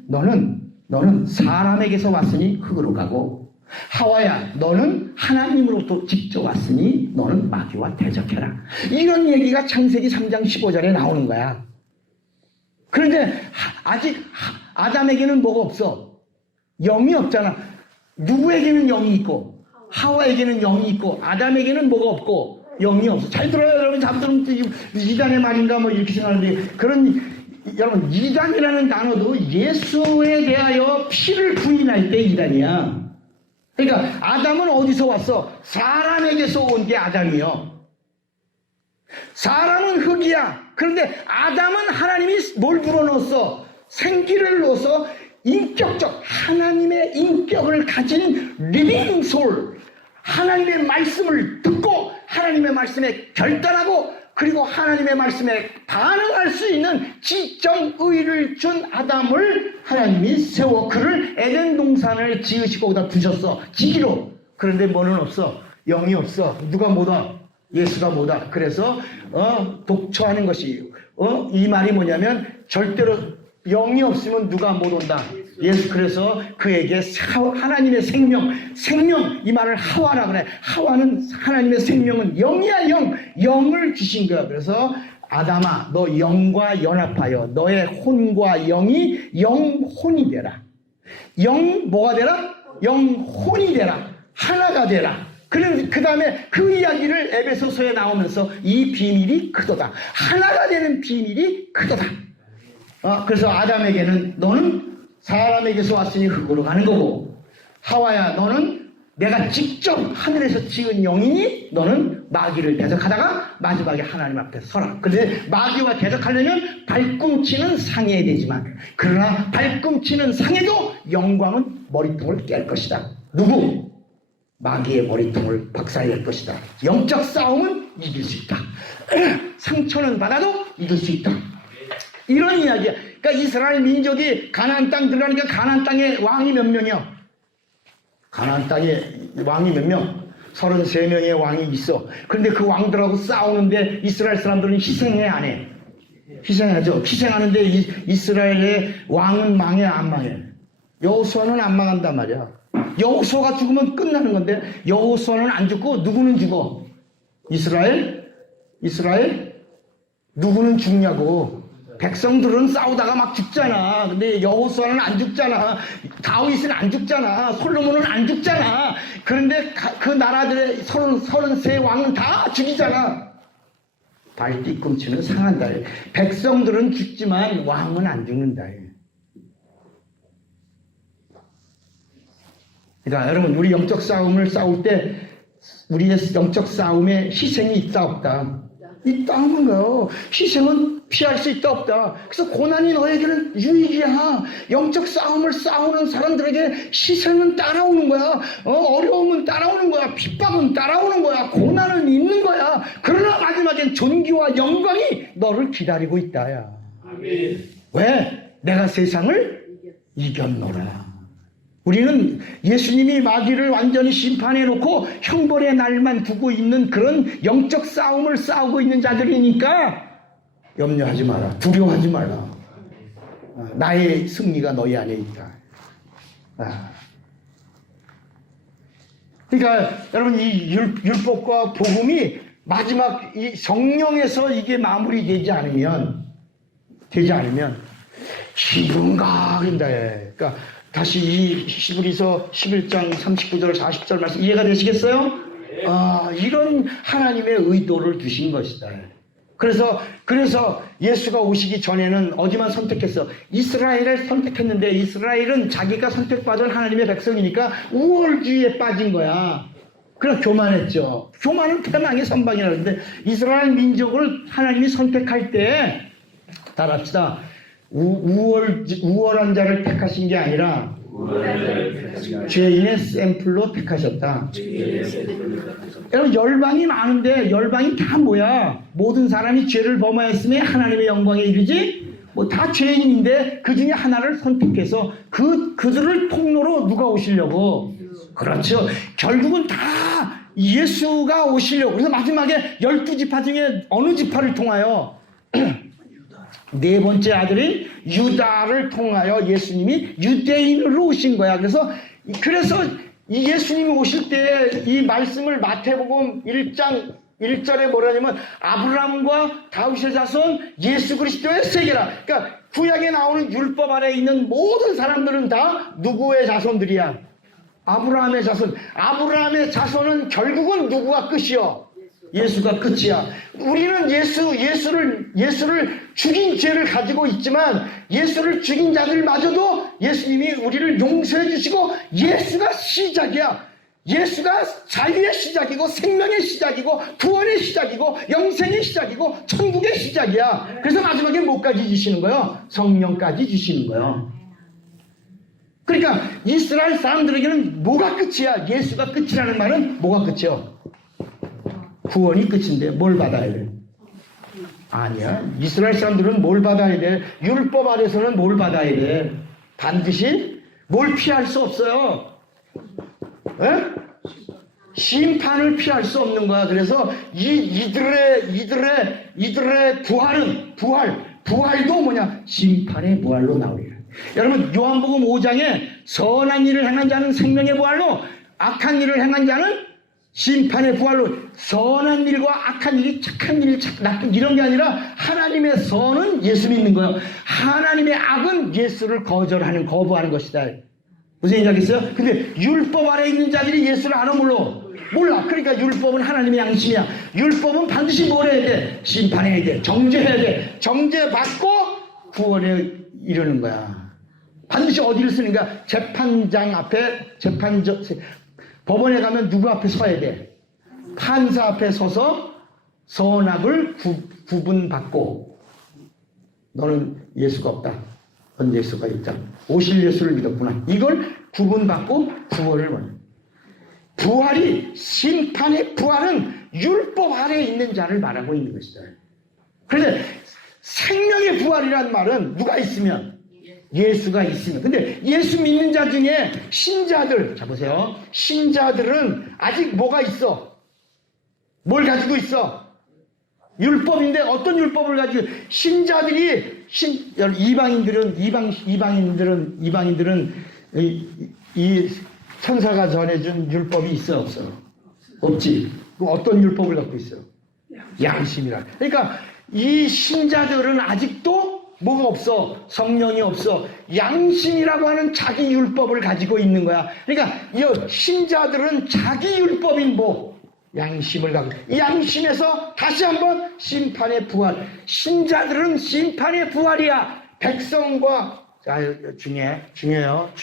너는 사람에게서 왔으니 흙으로 가고 하와야 너는 하나님으로부터 직접 왔으니 너는 마귀와 대적해라. 이런 얘기가 창세기 3장 15절에 나오는 거야. 그런데 아직 아담에게는 뭐가 없어? 영이 없잖아. 누구에게는 영이 있고 하와에게는 영이 있고 아담에게는 뭐가 없고 영이 없어. 잘 들어요 여러분. 잘 들으면 이단의 말인가 뭐 이렇게 생각하는데 여러분 이단이라는 단어도 예수에 대하여 피를 부인할 때 이단이야. 그러니까 아담은 어디서 왔어? 사람에게서 온 게 아담이요. 사람은 흙이야. 그런데 아담은 하나님이 뭘 불어넣었어? 생기를 넣어서 인격적 하나님의 인격을 가진 리빙 솔, 하나님의 말씀을 듣고 하나님의 말씀에 결단하고 그리고 하나님의 말씀에 반응할 수 있는 지정의를 준 아담을 하나님이 세워 그를 에덴 동산을 지으시고 거기다 두셨어. 지기로. 그런데 뭐는 없어? 영이 없어. 누가 뭐다? 예수가 뭐다? 그래서 독처하는 것이 이 말이 뭐냐면 절대로 영이 없으면 누가 못 온다. 예수. 그래서 그에게 하나님의 생명 이 말을 하와라 그래. 하와는 하나님의 생명은 영이야. 영을 주신 거야. 그래서 아담아 너 영과 연합하여 너의 혼과 영이 영혼이 되라. 뭐가 되라? 영혼이 되라. 하나가 되라. 그 다음에 그 이야기를 에베소서에 나오면서 이 비밀이 크도다. 하나가 되는 비밀이 크도다. 그래서 아담에게는 너는 사람에게서 왔으니 흙으로 가는 거고 하와야 너는 내가 직접 하늘에서 지은 영이니 너는 마귀를 대적하다가 마지막에 하나님 앞에 서라. 그런데 마귀와 대적하려면 발꿈치는 상해야 되지만 그러나 발꿈치는 상해도 영광은 머리통을 깰 것이다. 누구? 마귀의 머리통을 박살낼 것이다. 영적 싸움은 이길 수 있다. 상처는 받아도 이길 수 있다. 이런 이야기야. 그러니까 이스라엘 민족이 가나안 땅 들어가니까 가나안 땅에 왕이 몇 명이요? 가나안 땅에 왕이 몇 명? 33명의 왕이 있어. 그런데 그 왕들하고 싸우는데 이스라엘 사람들은 희생해 안 해? 희생하죠. 희생하는데 이스라엘의 왕은 망해 안 망해? 여호수아는 안 망한단 말이야. 여호수아가 죽으면 끝나는 건데 여호수아는 안 죽고 누구는 죽어? 이스라엘? 누구는 죽냐고. 백성들은 싸우다가 막 죽잖아. 근데 여호수아는 안 죽잖아. 다윗은 안 죽잖아. 솔로몬은 안 죽잖아. 그런데 그 나라들의 33 왕은 다 죽이잖아. 발 뒤꿈치는 상한다. 백성들은 죽지만 왕은 안 죽는다. 그러니까 여러분, 우리 영적 싸움을 싸울 때 우리의 영적 싸움에 희생이 있다 없다? 있다는 거예요. 희생은 피할 수 있다 없다. 그래서 고난이 너에게는 유익이야. 영적 싸움을 싸우는 사람들에게 희생은 따라오는 거야. 어려움은 따라오는 거야. 핍박은 따라오는 거야. 고난은 있는 거야. 그러나 마지막엔 존귀와 영광이 너를 기다리고 있다야. 아멘. 왜? 내가 세상을 이겼노라. 우리는 예수님이 마귀를 완전히 심판해놓고 형벌의 날만 두고 있는 그런 영적 싸움을 싸우고 있는 자들이니까 염려하지 마라. 두려워하지 마라. 나의 승리가 너희 안에 있다. 그러니까 여러분, 이 율법과 복음이 마지막 이 성령에서 이게 마무리되지 않으면 기분가 그런다. 그러니까 다시 이 히브리서 11장 39절 40절 말씀 이해가 되시겠어요? 이런 하나님의 의도를 두신 것이다. 그래서 예수가 오시기 전에는 어디만 선택했어? 이스라엘을 선택했는데 이스라엘은 자기가 선택받은 하나님의 백성이니까 우월주의에 빠진 거야. 그래서 교만했죠. 교만은 패망의 선방이라는데 이스라엘 민족을 하나님이 선택할 때 따라합시다. 우월한 자를 택하신 게 아니라 죄인의 샘플로 택하셨다. 여러분, 열방이 많은데 열방이 다 뭐야? 모든 사람이 죄를 범하였음에 하나님의 영광에 이르지? 뭐 다 죄인인데 그 중에 하나를 선택해서 그들을 통로로 누가 오시려고? 그렇죠. 결국은 다 예수가 오시려고. 그래서 마지막에 12지파 중에 어느 지파를 통하여 네 번째 아들인 유다를 통하여 예수님이 유대인으로 오신 거야. 그래서 이 예수님이 오실 때 이 말씀을 마태복음 1장 1절에 뭐라냐면 아브라함과 다윗의 자손 예수 그리스도의 세계라. 그러니까 구약에 나오는 율법 아래 있는 모든 사람들은 다 누구의 자손들이야? 아브라함의 자손. 아브라함의 자손은 결국은 누구가 끝이요? 예수가 끝이야. 우리는 예수를 죽인 죄를 가지고 있지만 예수를 죽인 자들마저도 예수님이 우리를 용서해 주시고 예수가 시작이야. 예수가 자유의 시작이고 생명의 시작이고 구원의 시작이고 영생의 시작이고 천국의 시작이야. 그래서 마지막에 뭐까지 주시는 거예요? 성령까지 주시는 거예요. 그러니까 이스라엘 사람들에게는 뭐가 끝이야? 예수가 끝이라는 말은 뭐가 끝이요? 구원이 끝인데 뭘 받아야 돼? 아니야. 이스라엘 사람들은 뭘 받아야 돼? 율법 아래서는 뭘 받아야 돼? 반드시 뭘 피할 수 없어요. 에? 심판을 피할 수 없는 거야. 그래서 이들의 부활도 뭐냐? 심판의 부활로 나오리라. 여러분, 요한복음 5장에 선한 일을 행한 자는 생명의 부활로, 악한 일을 행한 자는 심판의 부활로. 선한 일과 악한 일이, 착한 일이 나쁜 이런 게 아니라 하나님의 선은 예수 믿는 거예요. 하나님의 악은 예수를 거부하는 것이다. 무슨 얘기 하겠어요? 근데 율법 아래 있는 자들이 예수를 알아 몰라. 그러니까 율법은 하나님의 양심이야. 율법은 반드시 뭘 해야 돼? 심판해야 돼. 정죄해야 돼. 정죄받고 구원에 이르는 거야. 반드시 어디를 쓰는 거야? 재판장 앞에, 법원에 가면 누구 앞에 서야 돼? 판사 앞에 서서 선악을 구분받고, 너는 예수가 없다. 넌 예수가 있다. 오실 예수를 믿었구나. 이걸 구분받고 구원을 원해. 부활이, 심판의 부활은 율법 아래에 있는 자를 말하고 있는 것이다. 그런데 생명의 부활이란 말은 누가 있으면? 예수가 있으면. 근데 예수 믿는 자 중에 신자들, 자 보세요. 신자들은 아직 뭐가 있어? 뭘 가지고 있어? 율법인데 어떤 율법을 가지고 신자들이 이방인들은 이 천사가 전해준 율법이 있어 없어? 없지. 그럼 어떤 율법을 갖고 있어? 양심이라. 그러니까 이 신자들은 아직도 뭐가 없어? 성령이 없어. 양심이라고 하는 자기 율법을 가지고 있는 거야. 그러니까 이 신자들은 자기 율법인 양심을 갖고, 이 양심에서 다시 한번 심판의 부활. 신자들은 심판의 부활이야. 백성과, 중요해요.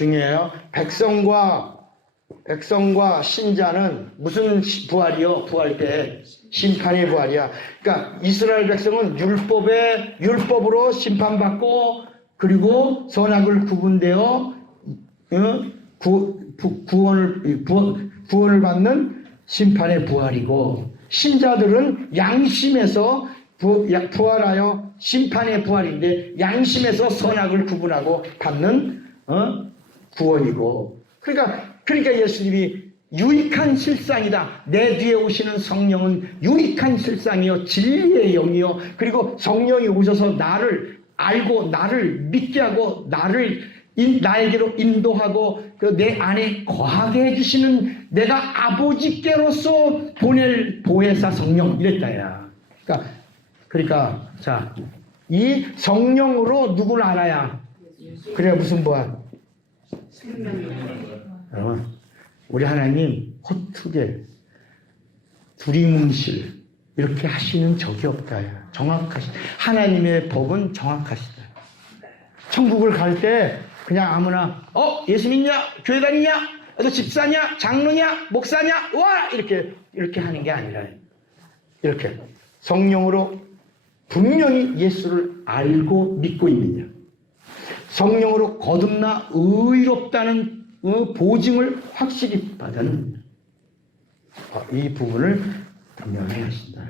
백성과 신자는 무슨 부활이요? 부활 때 심판의 부활이야. 그러니까 이스라엘 백성은 율법으로 심판받고, 그리고 선악을 구분되어 구원을 받는 심판의 부활이고, 신자들은 양심에서 부활하여 심판의 부활인데, 양심에서 선악을 구분하고 받는 구원이고. 그러니까 예수님이 유익한 실상이다. 내 뒤에 오시는 성령은 유익한 실상이요, 진리의 영이요, 그리고 성령이 오셔서 나를 알고 나를 믿게 하고 나에게로 인도하고 내 안에 거하게 해주시는, 내가 아버지께로서 보낼 보혜사 성령, 이랬다야. 그러니까 자, 이 성령으로 누구를 알아야 그래야 무슨 부활? 여러분, 우리 하나님 헛투게 두리뭉실 이렇게 하시는 적이 없다야. 정확하시다. 하나님의 법은 정확하시다. 천국을 갈 때 그냥 아무나 예수 믿냐? 교회 다니냐? 너 집사냐? 장로냐? 목사냐? 와! 이렇게 하는 게 아니라, 이렇게 성령으로 분명히 예수를 알고 믿고 있느냐, 성령으로 거듭나 의롭다는 보증을 확실히 받는, 이 부분을 분명히 하신다.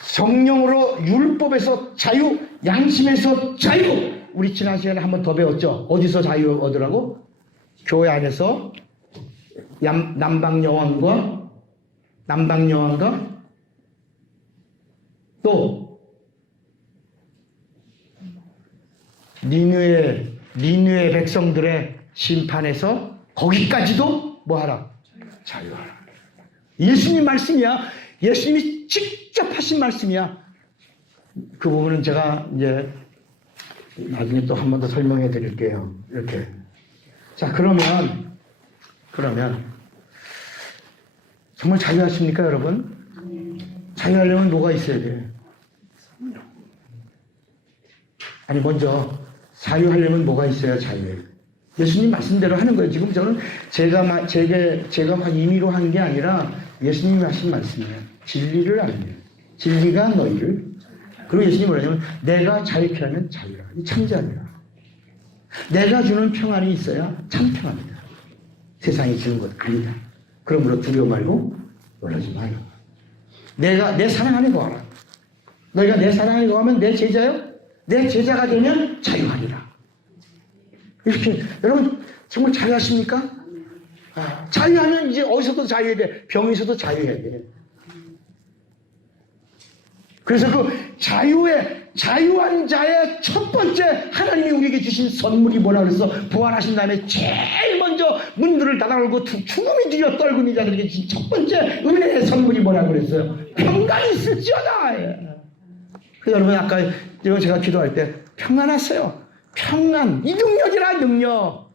성령으로 율법에서 자유, 양심에서 자유. 우리 지난 시간에 한 번 더 배웠죠. 어디서 자유 얻으라고? 교회 안에서 남방 여왕과 또 니느웨 백성들의 심판에서 거기까지도 뭐하라? 자유하라. 예수님 말씀이야. 예수님이 직접 하신 말씀이야. 그 부분은 제가 이제 나중에 또 한 번 더 설명해 드릴게요. 이렇게. 자, 그러면 정말 자유하십니까, 여러분? 자유하려면 뭐가 있어야 돼? 아니, 먼저 자유하려면 뭐가 있어야 자유해요? 예수님 말씀대로 하는 거예요. 지금 저는 제가 막 임의로 한 게 아니라 예수님이 하신 말씀이에요. 진리를 알면, 진리가 너희를. 그리고 예수님이 뭐냐면, 내가 자유케 하면 자유라. 이 참 자유라. 내가 주는 평안이 있어야 참 평안이다. 세상이 주는 것 아니다. 그러므로 두려워 말고 놀라지 마라. 내가 내 사랑 안에 거하라. 너희가 내 사랑 안에 거하면 내 제자요? 내 제자가 되면 자유하리라. 이렇게. 여러분 정말 자유하십니까? 자유하면 이제 어디서도 자유해야 돼. 병에서도 자유해야 돼. 그래서 그 자유한 자의 첫 번째 하나님이 우리에게 주신 선물이 뭐라 그랬어? 부활하신 다음에 제일 먼저 문들을 닫아놓고 죽음이 뒤어 떨구는 자들에게 주신 첫 번째 은혜의 선물이 뭐라 그랬어요? 평강이 있을지어다. 그래서 여러분 아까 제가 기도할 때 평안하세요. 평안, 이 능력이라 능력.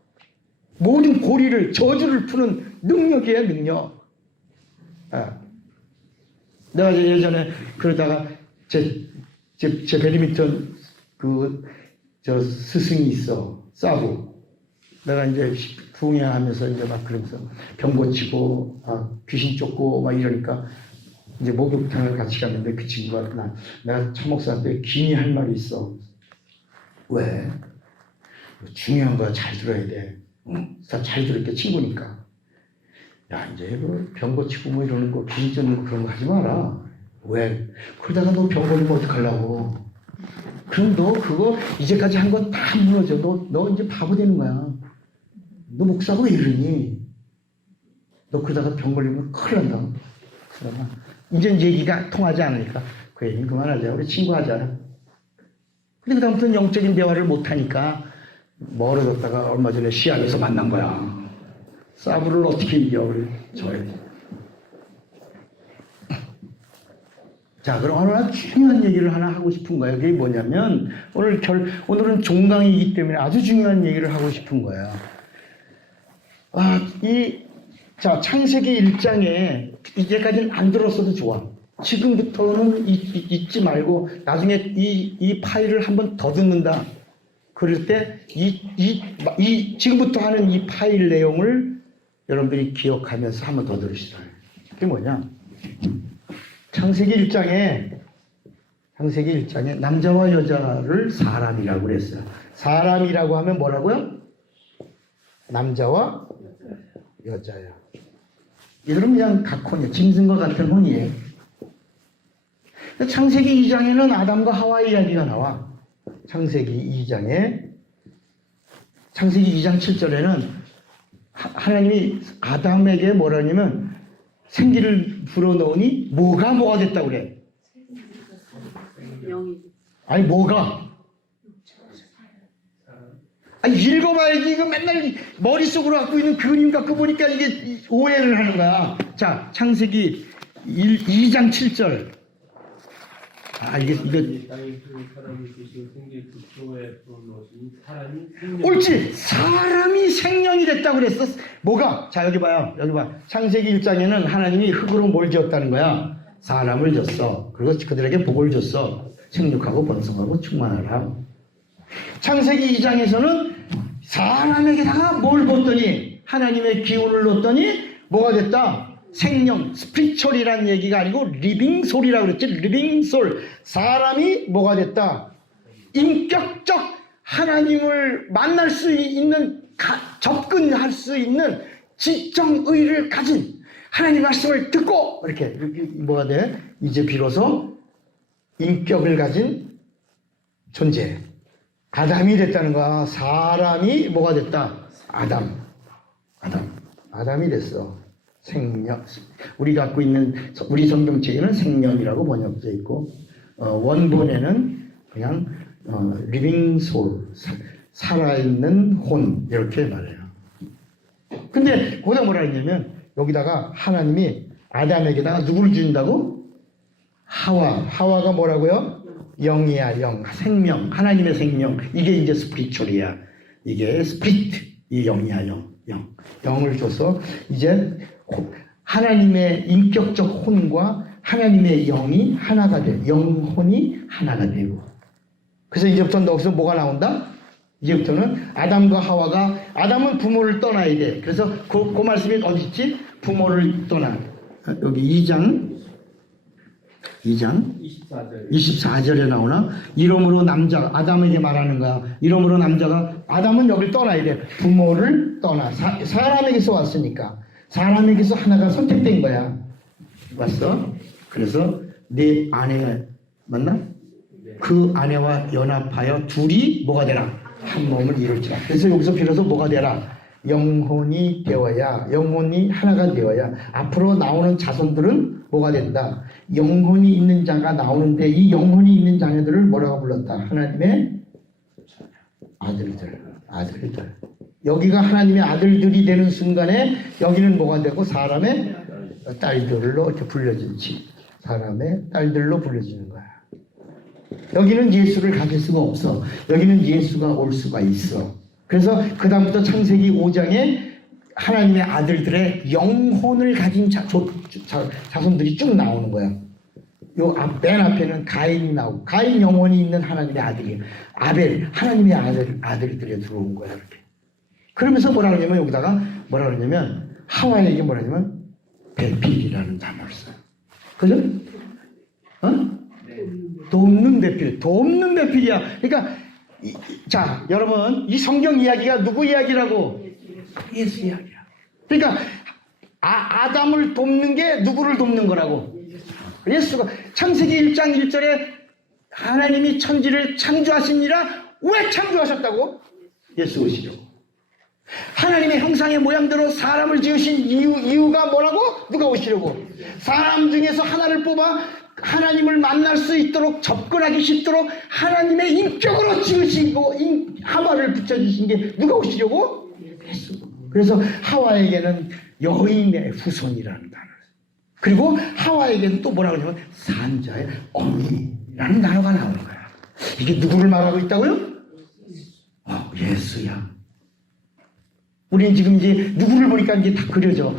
모든 고리를, 저주를 푸는 능력이에요, 능력. 내가 예전에 그러다가 제 배드민턴 스승이 있어. 싸고. 내가 이제 부흥회하면서 이제 막 그러면서 병 고치고, 귀신 쫓고 막 이러니까 이제 목욕탕을 같이 갔는데 그 친구가 내가 차목사한테 긴히 할 말이 있어. 왜? 중요한 거 잘 들어야 돼. 잘 들을게, 친구니까. 야, 이제 병 고치고 뭐 이러는 거, 귀신 쫓는 거 그런 거 하지 마라. 왜? 그러다가 너 병 걸리면 어떡하려고. 그럼 너 그거 이제까지 한 거 다 무너져. 너 이제 바보 되는 거야. 너 목사가 왜 이러니? 너 그러다가 병 걸리면 큰일 난다. 그러다가 이제 얘기가 통하지 않으니까 그 얘기는 그만하자. 우리 친구하자. 근데 그다음부터는 영적인 대화를 못하니까 멀어졌다가 얼마 전에 시합에서 만난 거야. 사브를 어떻게 이겨? 우리 저에. 자, 그럼 오늘 중요한 얘기를 하나 하고 싶은 거예요. 그게 뭐냐면 오늘은 종강이기 때문에 아주 중요한 얘기를 하고 싶은 거예요. 자, 창세기 1장에 이제까지는 안 들었어도 좋아. 지금부터는 잊지 말고 나중에 이 파일을 한번 더 듣는다. 그럴 때 지금부터 하는 이 파일 내용을 여러분들이 기억하면서 한번 더 들으시라. 그게 뭐냐? 창세기 1장에 남자와 여자를 사람이라고 그랬어요. 사람이라고 하면 뭐라고요? 남자와 여자야. 이들은 그냥 각혼이에요. 짐승과 같은 혼이에요. 창세기 2장에는 아담과 하와 이야기가 나와. 창세기 2장 7절에는 하나님이 아담에게 뭐라냐면 생기를 불어넣으니 뭐가 됐다고 그래. 아니 뭐가? 아니 읽어봐야지. 이거 맨날 머릿속으로 갖고 있는 그림 갖고 보니까 이게 오해를 하는 거야. 자, 창세기 2장 7절. 옳지. 사람이 생명이 됐다고 그랬어. 뭐가? 자, 여기 봐요. 여기 봐. 창세기 1장에는 하나님이 흙으로 뭘 지었다는 거야? 사람을 줬어. 그리고 그들에게 복을 줬어. 생육하고 번성하고 충만하라. 창세기 2장에서는 사람에게다가 뭘 줬더니 하나님의 기운을 넣었더니 뭐가 됐다? 생명, 스피리추얼이라는 얘기가 아니고 리빙솔이라고 그랬지. 리빙솔. 사람이 뭐가 됐다? 인격적 하나님을 만날 수 있는, 접근할 수 있는 지정의를 가진 하나님 말씀을 듣고 이렇게 뭐가 돼? 이제 비로소 인격을 가진 존재. 아담이 됐다는 거야. 사람이 뭐가 됐다? 아담이 됐어. 생명. 우리가 갖고 있는 우리 성경책에는 생명이라고 번역되어 있고 원본에는 그냥 리빙 솔, 살아있는 혼 이렇게 말해요. 근데 거기다 뭐라 했냐면 여기다가 하나님이 아담에게다가 누구를 주신다고? 하와가 뭐라고요? 영이야, 영. 생명. 하나님의 생명. 이게 이제 스피리추얼이야. 이게 스피리트. 이 영이야, 영. 영을 줘서 이제 하나님의 인격적 혼과 하나님의 영이 하나가 돼. 영혼이 하나가 되고. 그래서 이제부터는 여기서 뭐가 나온다? 이제부터는 아담과 하와가, 아담은 부모를 떠나야 돼. 그래서 그 말씀이 어디 있지? 부모를 떠나. 여기 2장 24절에 나오나? 이러므로 남자, 아담에게 말하는 거야. 이러므로 남자가, 아담은 여기를 떠나야 돼. 부모를 떠나. 사람에게서 왔으니까. 사람에게서 하나가 선택된 거야. 봤어? 그래서 네 아내, 맞나? 그 아내와 연합하여 둘이 뭐가 되라? 한 몸을 이룰지라. 그래서 여기서 비로소 뭐가 되라? 영혼이 되어야, 영혼이 하나가 되어야 앞으로 나오는 자손들은 뭐가 된다? 영혼이 있는 자가 나오는데 이 영혼이 있는 자녀들을 뭐라고 불렀다? 하나님의 아들들. 여기가 하나님의 아들들이 되는 순간에 여기는 뭐가 되고 사람의 딸들로 이렇게 불려지지. 사람의 딸들로 불려지는 거야. 여기는 예수를 가질 수가 없어. 여기는 예수가 올 수가 있어. 그래서 그 다음부터 창세기 5장에 하나님의 아들들의 영혼을 가진 자손들이 쭉 나오는 거야. 맨 앞에는 가인이 나오고, 가인 영혼이 있는 하나님의 아들이에요. 아벨, 하나님의 아들들이 들어온 거야, 이렇게. 그러면서 뭐라 그러냐면, 여기다가 뭐라 그러냐면, 하와에게 뭐라 그러냐면, 배필이라는 단어를 써요. 그죠? 돕는 배필이야. 그러니까, 자, 여러분, 이 성경 이야기가 누구 이야기라고? 예수 이야기야. 그러니까, 아담을 돕는 게 누구를 돕는 거라고? 예수가. 창세기 1장 1절에 하나님이 천지를 창조하시니라. 왜 창조하셨다고? 예수 오시려고. 하나님의 형상의 모양대로 사람을 지으신 이유가 뭐라고? 누가 오시려고? 사람 중에서 하나를 뽑아 하나님을 만날 수 있도록 접근하기 쉽도록 하나님의 인격으로 지으시고 하와를 붙여주신 게 누가 오시려고? 예수. 그래서 하와에게는 여인의 후손이라는 단어. 그리고 하와에게는 또 뭐라고 하냐면 산자의 언니라는 단어가 나오는 거야. 이게 누구를 말하고 있다고요? 예수야. 우리는 지금 이제 누구를 보니까 이제 다 그려져.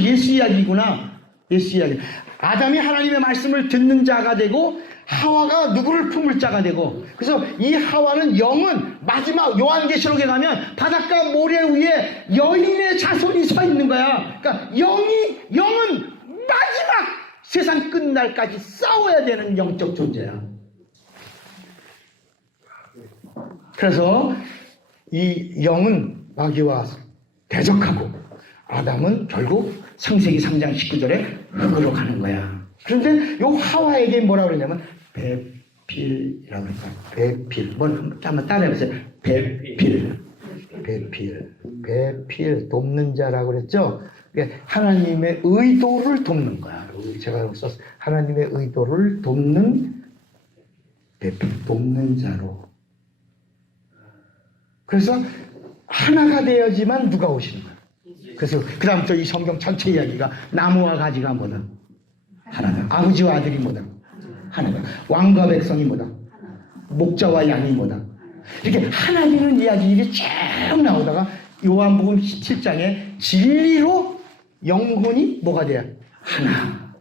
예수 이야기구나. 예수 이야기. 아담이 하나님의 말씀을 듣는 자가 되고 하와가 누구를 품을 자가 되고, 그래서 이 하와는 영은 마지막 요한계시록에 가면 바닷가 모래 위에 여인의 자손이 서 있는 거야. 그러니까 영은 마지막 세상 끝날까지 싸워야 되는 영적 존재야. 그래서 이 영은 마귀와 대적하고 아담은 결국 창세기 3장 19절에 흙으로 가는 거야. 그런데 요 하와에게 뭐라 그러냐면 배필이라고 그러니까 배필. 한번 따라해보세요. 배필 돕는 자라고 그랬죠. 하나님의 의도를 돕는 거야. 제가 여기 썼어요. 하나님의 의도를 돕는 배필, 돕는 자로. 그래서 하나가 되어야지만 누가 오시는 거야. 그래서 그 다음부터 이 성경 전체 이야기가 나무와 가지가 뭐다? 하나다. 아버지와 아들이 뭐다? 하나다. 왕과 백성이 뭐다? 목자와 양이 뭐다? 이렇게 하나 되는 이야기들이 쭉 나오다가 요한복음 17장에 진리로 영혼이 뭐가 돼요? 하나.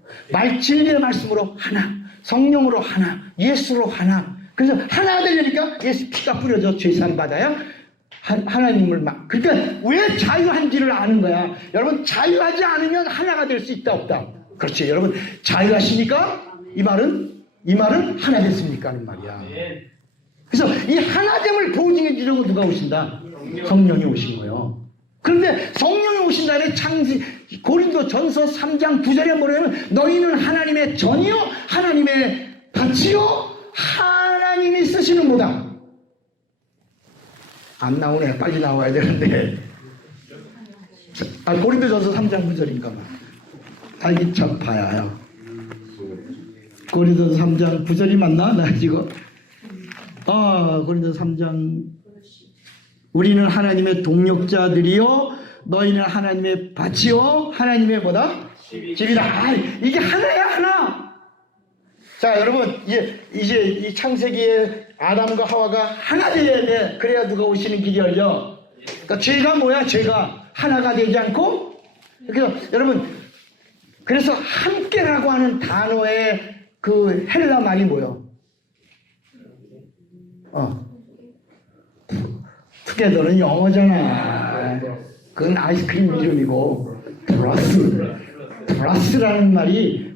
진리의 말씀으로 하나. 성령으로 하나. 예수로 하나. 그래서 하나가 되려니까 예수 피가 뿌려져 죄산 받아야 하나님을 그러니까 왜 자유한지를 아는 거야. 여러분, 자유하지 않으면 하나가 될 수 있다 없다? 그렇지. 여러분, 자유하시니까 이 말은 하나 됐습니까 하는 말이야. 그래서 이 하나됨을 보증해 주려고 누가 오신다? 성령이 오신 거예요. 그런데 성령이 오신다는 고린도전서 3장 9절에 뭐냐면 너희는 하나님의 전이요 하나님의 밭이요 하나님이 쓰시는 뭐다. 안 나오네. 빨리 나와야 되는데. 고린도전서 3장 9절인가 봐. 알기 참 봐야요. 고린도전서 3장 9절이 맞나? 나 지금. 고린도전서 3장. 우리는 하나님의 동역자들이요 너희는 하나님의 밭이요 하나님의 뭐다? 집이다. 이게 하나야, 하나. 자, 여러분, 이제 이 창세기에 아담과 하와가 하나 되어야 돼. 그래야 누가 오시는 길이 열려. 그러니까 죄가 뭐야? 죄가 하나가 되지 않고. 그래서 여러분, 그래서 함께라고 하는 단어의 그 헬라 말이 뭐예요? 투게더는 영어잖아. 그건 아이스크림 이름이고 플러스라는 말이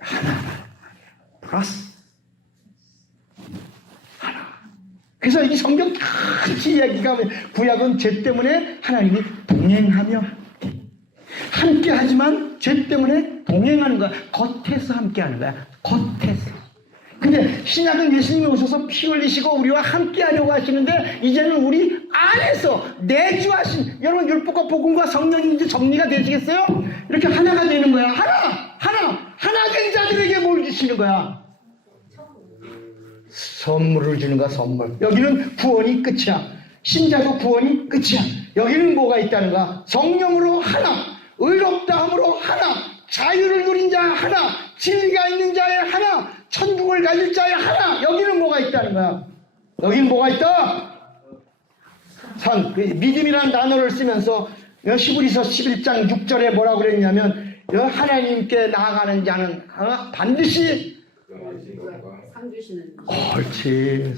하나. 플러스 하나. 그래서 이 성경 같이 이야기가 구약은 죄 때문에 하나님이 동행하며 함께 하지만 죄 때문에 동행하는 거야. 겉에서 함께 하는 거야. 겉에서. 근데 신약은 예수님이 오셔서 피 흘리시고 우리와 함께 하려고 하시는데 이제는 우리 안에서 내주하신 여러분 율법과 복음과 성령이 이제 정리가 되시겠어요? 이렇게 하나가 되는 거야. 하나 된 자들에게 뭘 주시는 거야? 선물을 주는 거야. 선물. 여기는 구원이 끝이야. 신자도 구원이 끝이야. 여기는 뭐가 있다는 거야? 성령으로 하나, 의롭다 함으로 하나, 자유를 누린 자 하나, 진리가 있는 자의 하나, 천국을 가질 자의 하나. 여기는 뭐가 있다는 거야? 여기는 뭐가 있다? 믿음이라는 단어를 쓰면서 히브리서 11장 6절에 뭐라고 그랬냐면 하나님께 나아가는 자는 반드시 상 주시는. 옳지.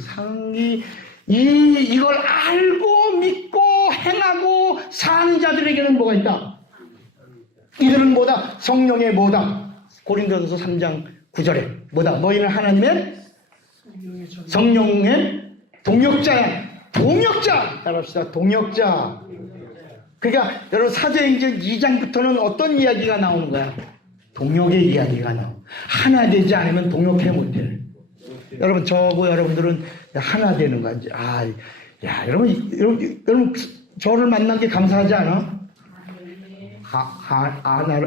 이걸 알고 믿고 행하고 사는 자들에게는 뭐가 있다? 이들은 뭐다? 성령의 뭐다? 고린도전서 3장 9절에 뭐다? 너희는 하나님의 성령의 동역자야. 동역자. 따라합시다. 동역자. 그러니까 여러분 사도행전 2장부터는 어떤 이야기가 나오는 거야? 동역의 이야기가 나와. 하나 되지 않으면 동역해 못해. 여러분, 저하고 여러분들은 하나 되는 거지. 야, 여러분 저를 만난 게 감사하지 않아?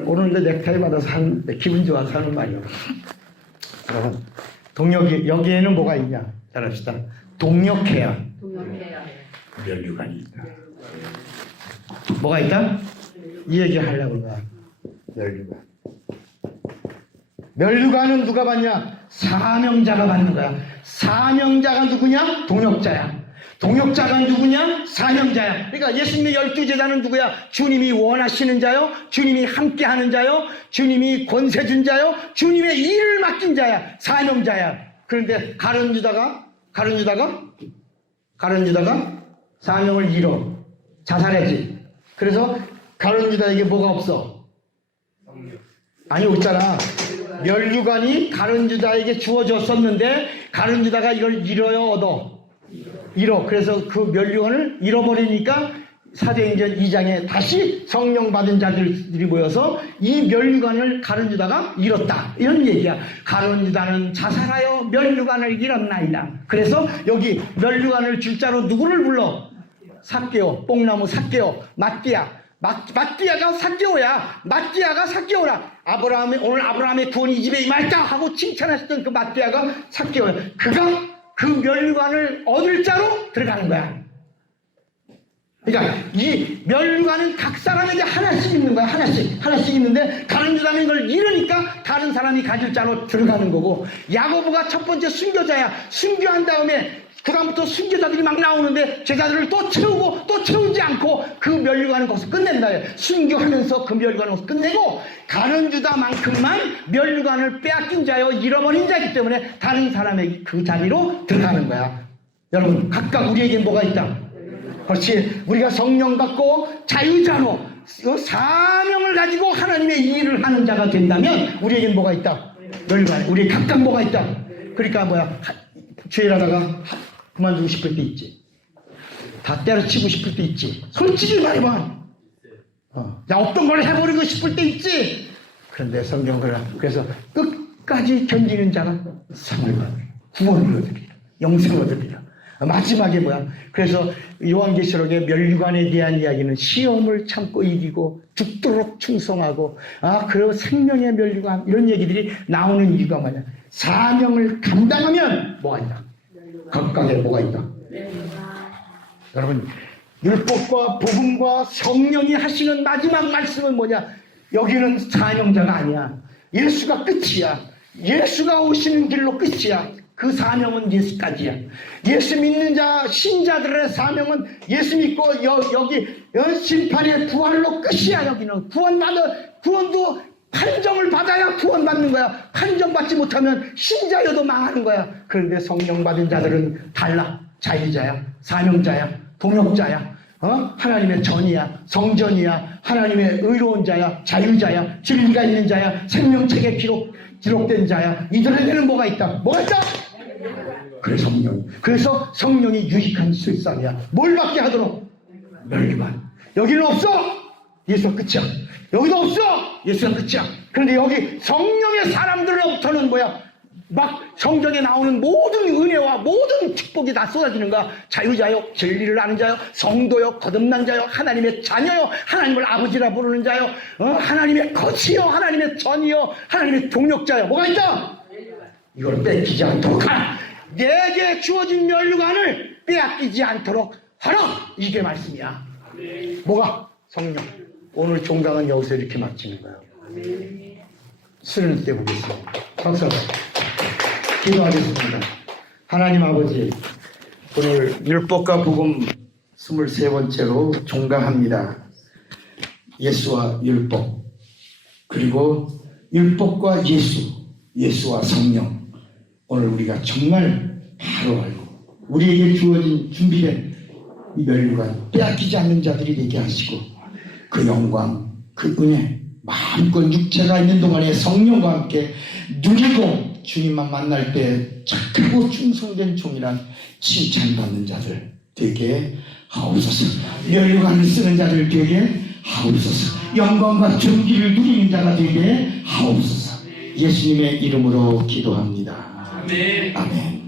오늘 내 넥타이 받아서 하는데 기분 좋아서 하는 말이야. 여러분, 여기에는 뭐가 있냐? 잘합시다. 동력해야 동력해야 면류관이 있다. 뭐가 있다? 이 얘기 하려고 그런 거야. 면류관. 면류관은 누가 받냐? 사명자가 받는 거야. 사명자가 누구냐? 동력자야. 동역자가 누구냐? 사명자야. 그러니까 예수님의 12제자는 누구야? 주님이 원하시는 자요, 주님이 함께하는 자요, 주님이 권세 준 자요, 주님의 일을 맡긴 자야. 사명자야. 그런데 가룟 유다가 사명을 잃어. 자살했지. 그래서 가룟 유다에게 뭐가 없어? 아니, 없잖아. 면류관이 가룟 유다에게 주어졌었는데 가룟 유다가 이걸 잃어. 그래서 그 면류관을 잃어버리니까 사도행전 2장에 다시 성령 받은 자들이 모여서 이 면류관을 가룟 유다가 잃었다, 이런 얘기야. 가룟 유다는 자살하여 면류관을 잃었나이다. 그래서 여기 면류관을 줄자로 누구를 불러? 삭개오, 뽕나무 삭개오, 마띠아가 삭개오야. 마띠아가 삭개오라. 오늘 아브라함의 구원이 이 집에 임하였다 하고 칭찬하셨던 그 마띠아가 삭개오야. 그가 그 면류관을 얻을 자로 들어가는 거야. 그러니까 이 면류관은 각 사람에게 하나씩 있는 거야. 하나씩 있는데 가룟 유다는 이걸 잃으니까 다른 사람이 가질 자로 들어가는 거고, 야고보가 첫 번째 순교자야. 순교한 다음에 그 다음부터 순교자들이 막 나오는데 제자들을 또 채우고 또 채우지 않고 그 면류관은 거기서 끝낸다. 순교하면서 그 면류관을 거기서 끝내고, 가룟 유다만큼만 면류관을 빼앗긴 자요, 잃어버린 자이기 때문에 다른 사람에게 그 자리로 들어가는 거야. 여러분, 각각 우리에게 뭐가 있다? 그렇지. 우리가 성령 받고 자유자로 사명을 가지고 하나님의 일을 하는 자가 된다면 우리에겐 뭐가 있다? 면류관. 우리 각각 뭐가 있다? 그러니까 죄일하다가 그만두고 싶을 때 있지. 다 때려치고 싶을 때 있지. 솔직히 말해봐. 없던 걸 해버리고 싶을 때 있지. 그런데 성경은 그래서 끝까지 견디는 자가 상을 받으리라, 구원을 얻으리라, 영생을 얻으리라. 마지막에 그래서 요한계시록의 면류관에 대한 이야기는 시험을 참고 이기고 죽도록 충성하고 그리고 생명의 면류관, 이런 얘기들이 나오는 이유가 뭐냐? 사명을 감당하면 뭐가 있다? 각각에 뭐가 있다? 여러분, 율법과 복음과 성령이 하시는 마지막 말씀은 뭐냐? 여기는 사명자가 아니야. 예수가 끝이야. 예수가 오시는 길로 끝이야. 그 사명은 예수까지야. 예수 믿는 자, 신자들의 사명은 예수 믿고 여기 심판의 부활로 끝이야. 여기는 구원도 판정을 받아야 구원받는 거야. 판정받지 못하면 신자여도 망하는 거야. 그런데 성령 받은 자들은 달라. 자유자야, 사명자야, 동역자야, 하나님의 전이야, 성전이야, 하나님의 의로운 자야, 자유자야, 진리가 있는 자야, 생명책에 기록된 자야. 이들에게는 뭐가 있다? 그래서 성령이 유익한 술상이야. 뭘 받게 하도록? 면류관. 여기는 없어. 예수가 끝이야. 여기도 없어. 예수가 끝이야. 그런데 여기 성령의 사람들로부터는 막 성경에 나오는 모든 은혜와 모든 축복이 다 쏟아지는 거야. 자유자요, 진리를 아는 자요, 성도요, 거듭난 자요, 하나님의 자녀요, 하나님을 아버지라 부르는 자요, 하나님의 거치요, 하나님의 전이요, 하나님의 동력자요. 뭐가 있다? 이걸 뺏기지 않도록 하라. 내게 주어진 면류관을 빼앗기지 않도록 하라. 이게 말씀이야. 뭐가? 성령. 오늘 종강은 여기서 이렇게 마치는 거예요. 수련회 때 보겠습니다. 박수. 기도하겠습니다. 하나님 아버지, 오늘 율법과 복음 23번째로 종강합니다. 예수와 율법, 그리고 율법과 예수와 성령. 오늘 우리가 정말 바로 알고 우리에게 주어진 준비된 이 면류관 빼앗기지 않는 자들이 되게 하시고, 그 영광, 그 은혜 마음껏 육체가 있는 동안에 성령과 함께 누리고 주님만 만날 때 착하고 충성된 종이란 칭찬받는 자들 되게 하옵소서. 면류관을 쓰는 자들 되게 하옵소서. 영광과 존귀를 누리는 자가 되게 하옵소서. 예수님의 이름으로 기도합니다. 아멘.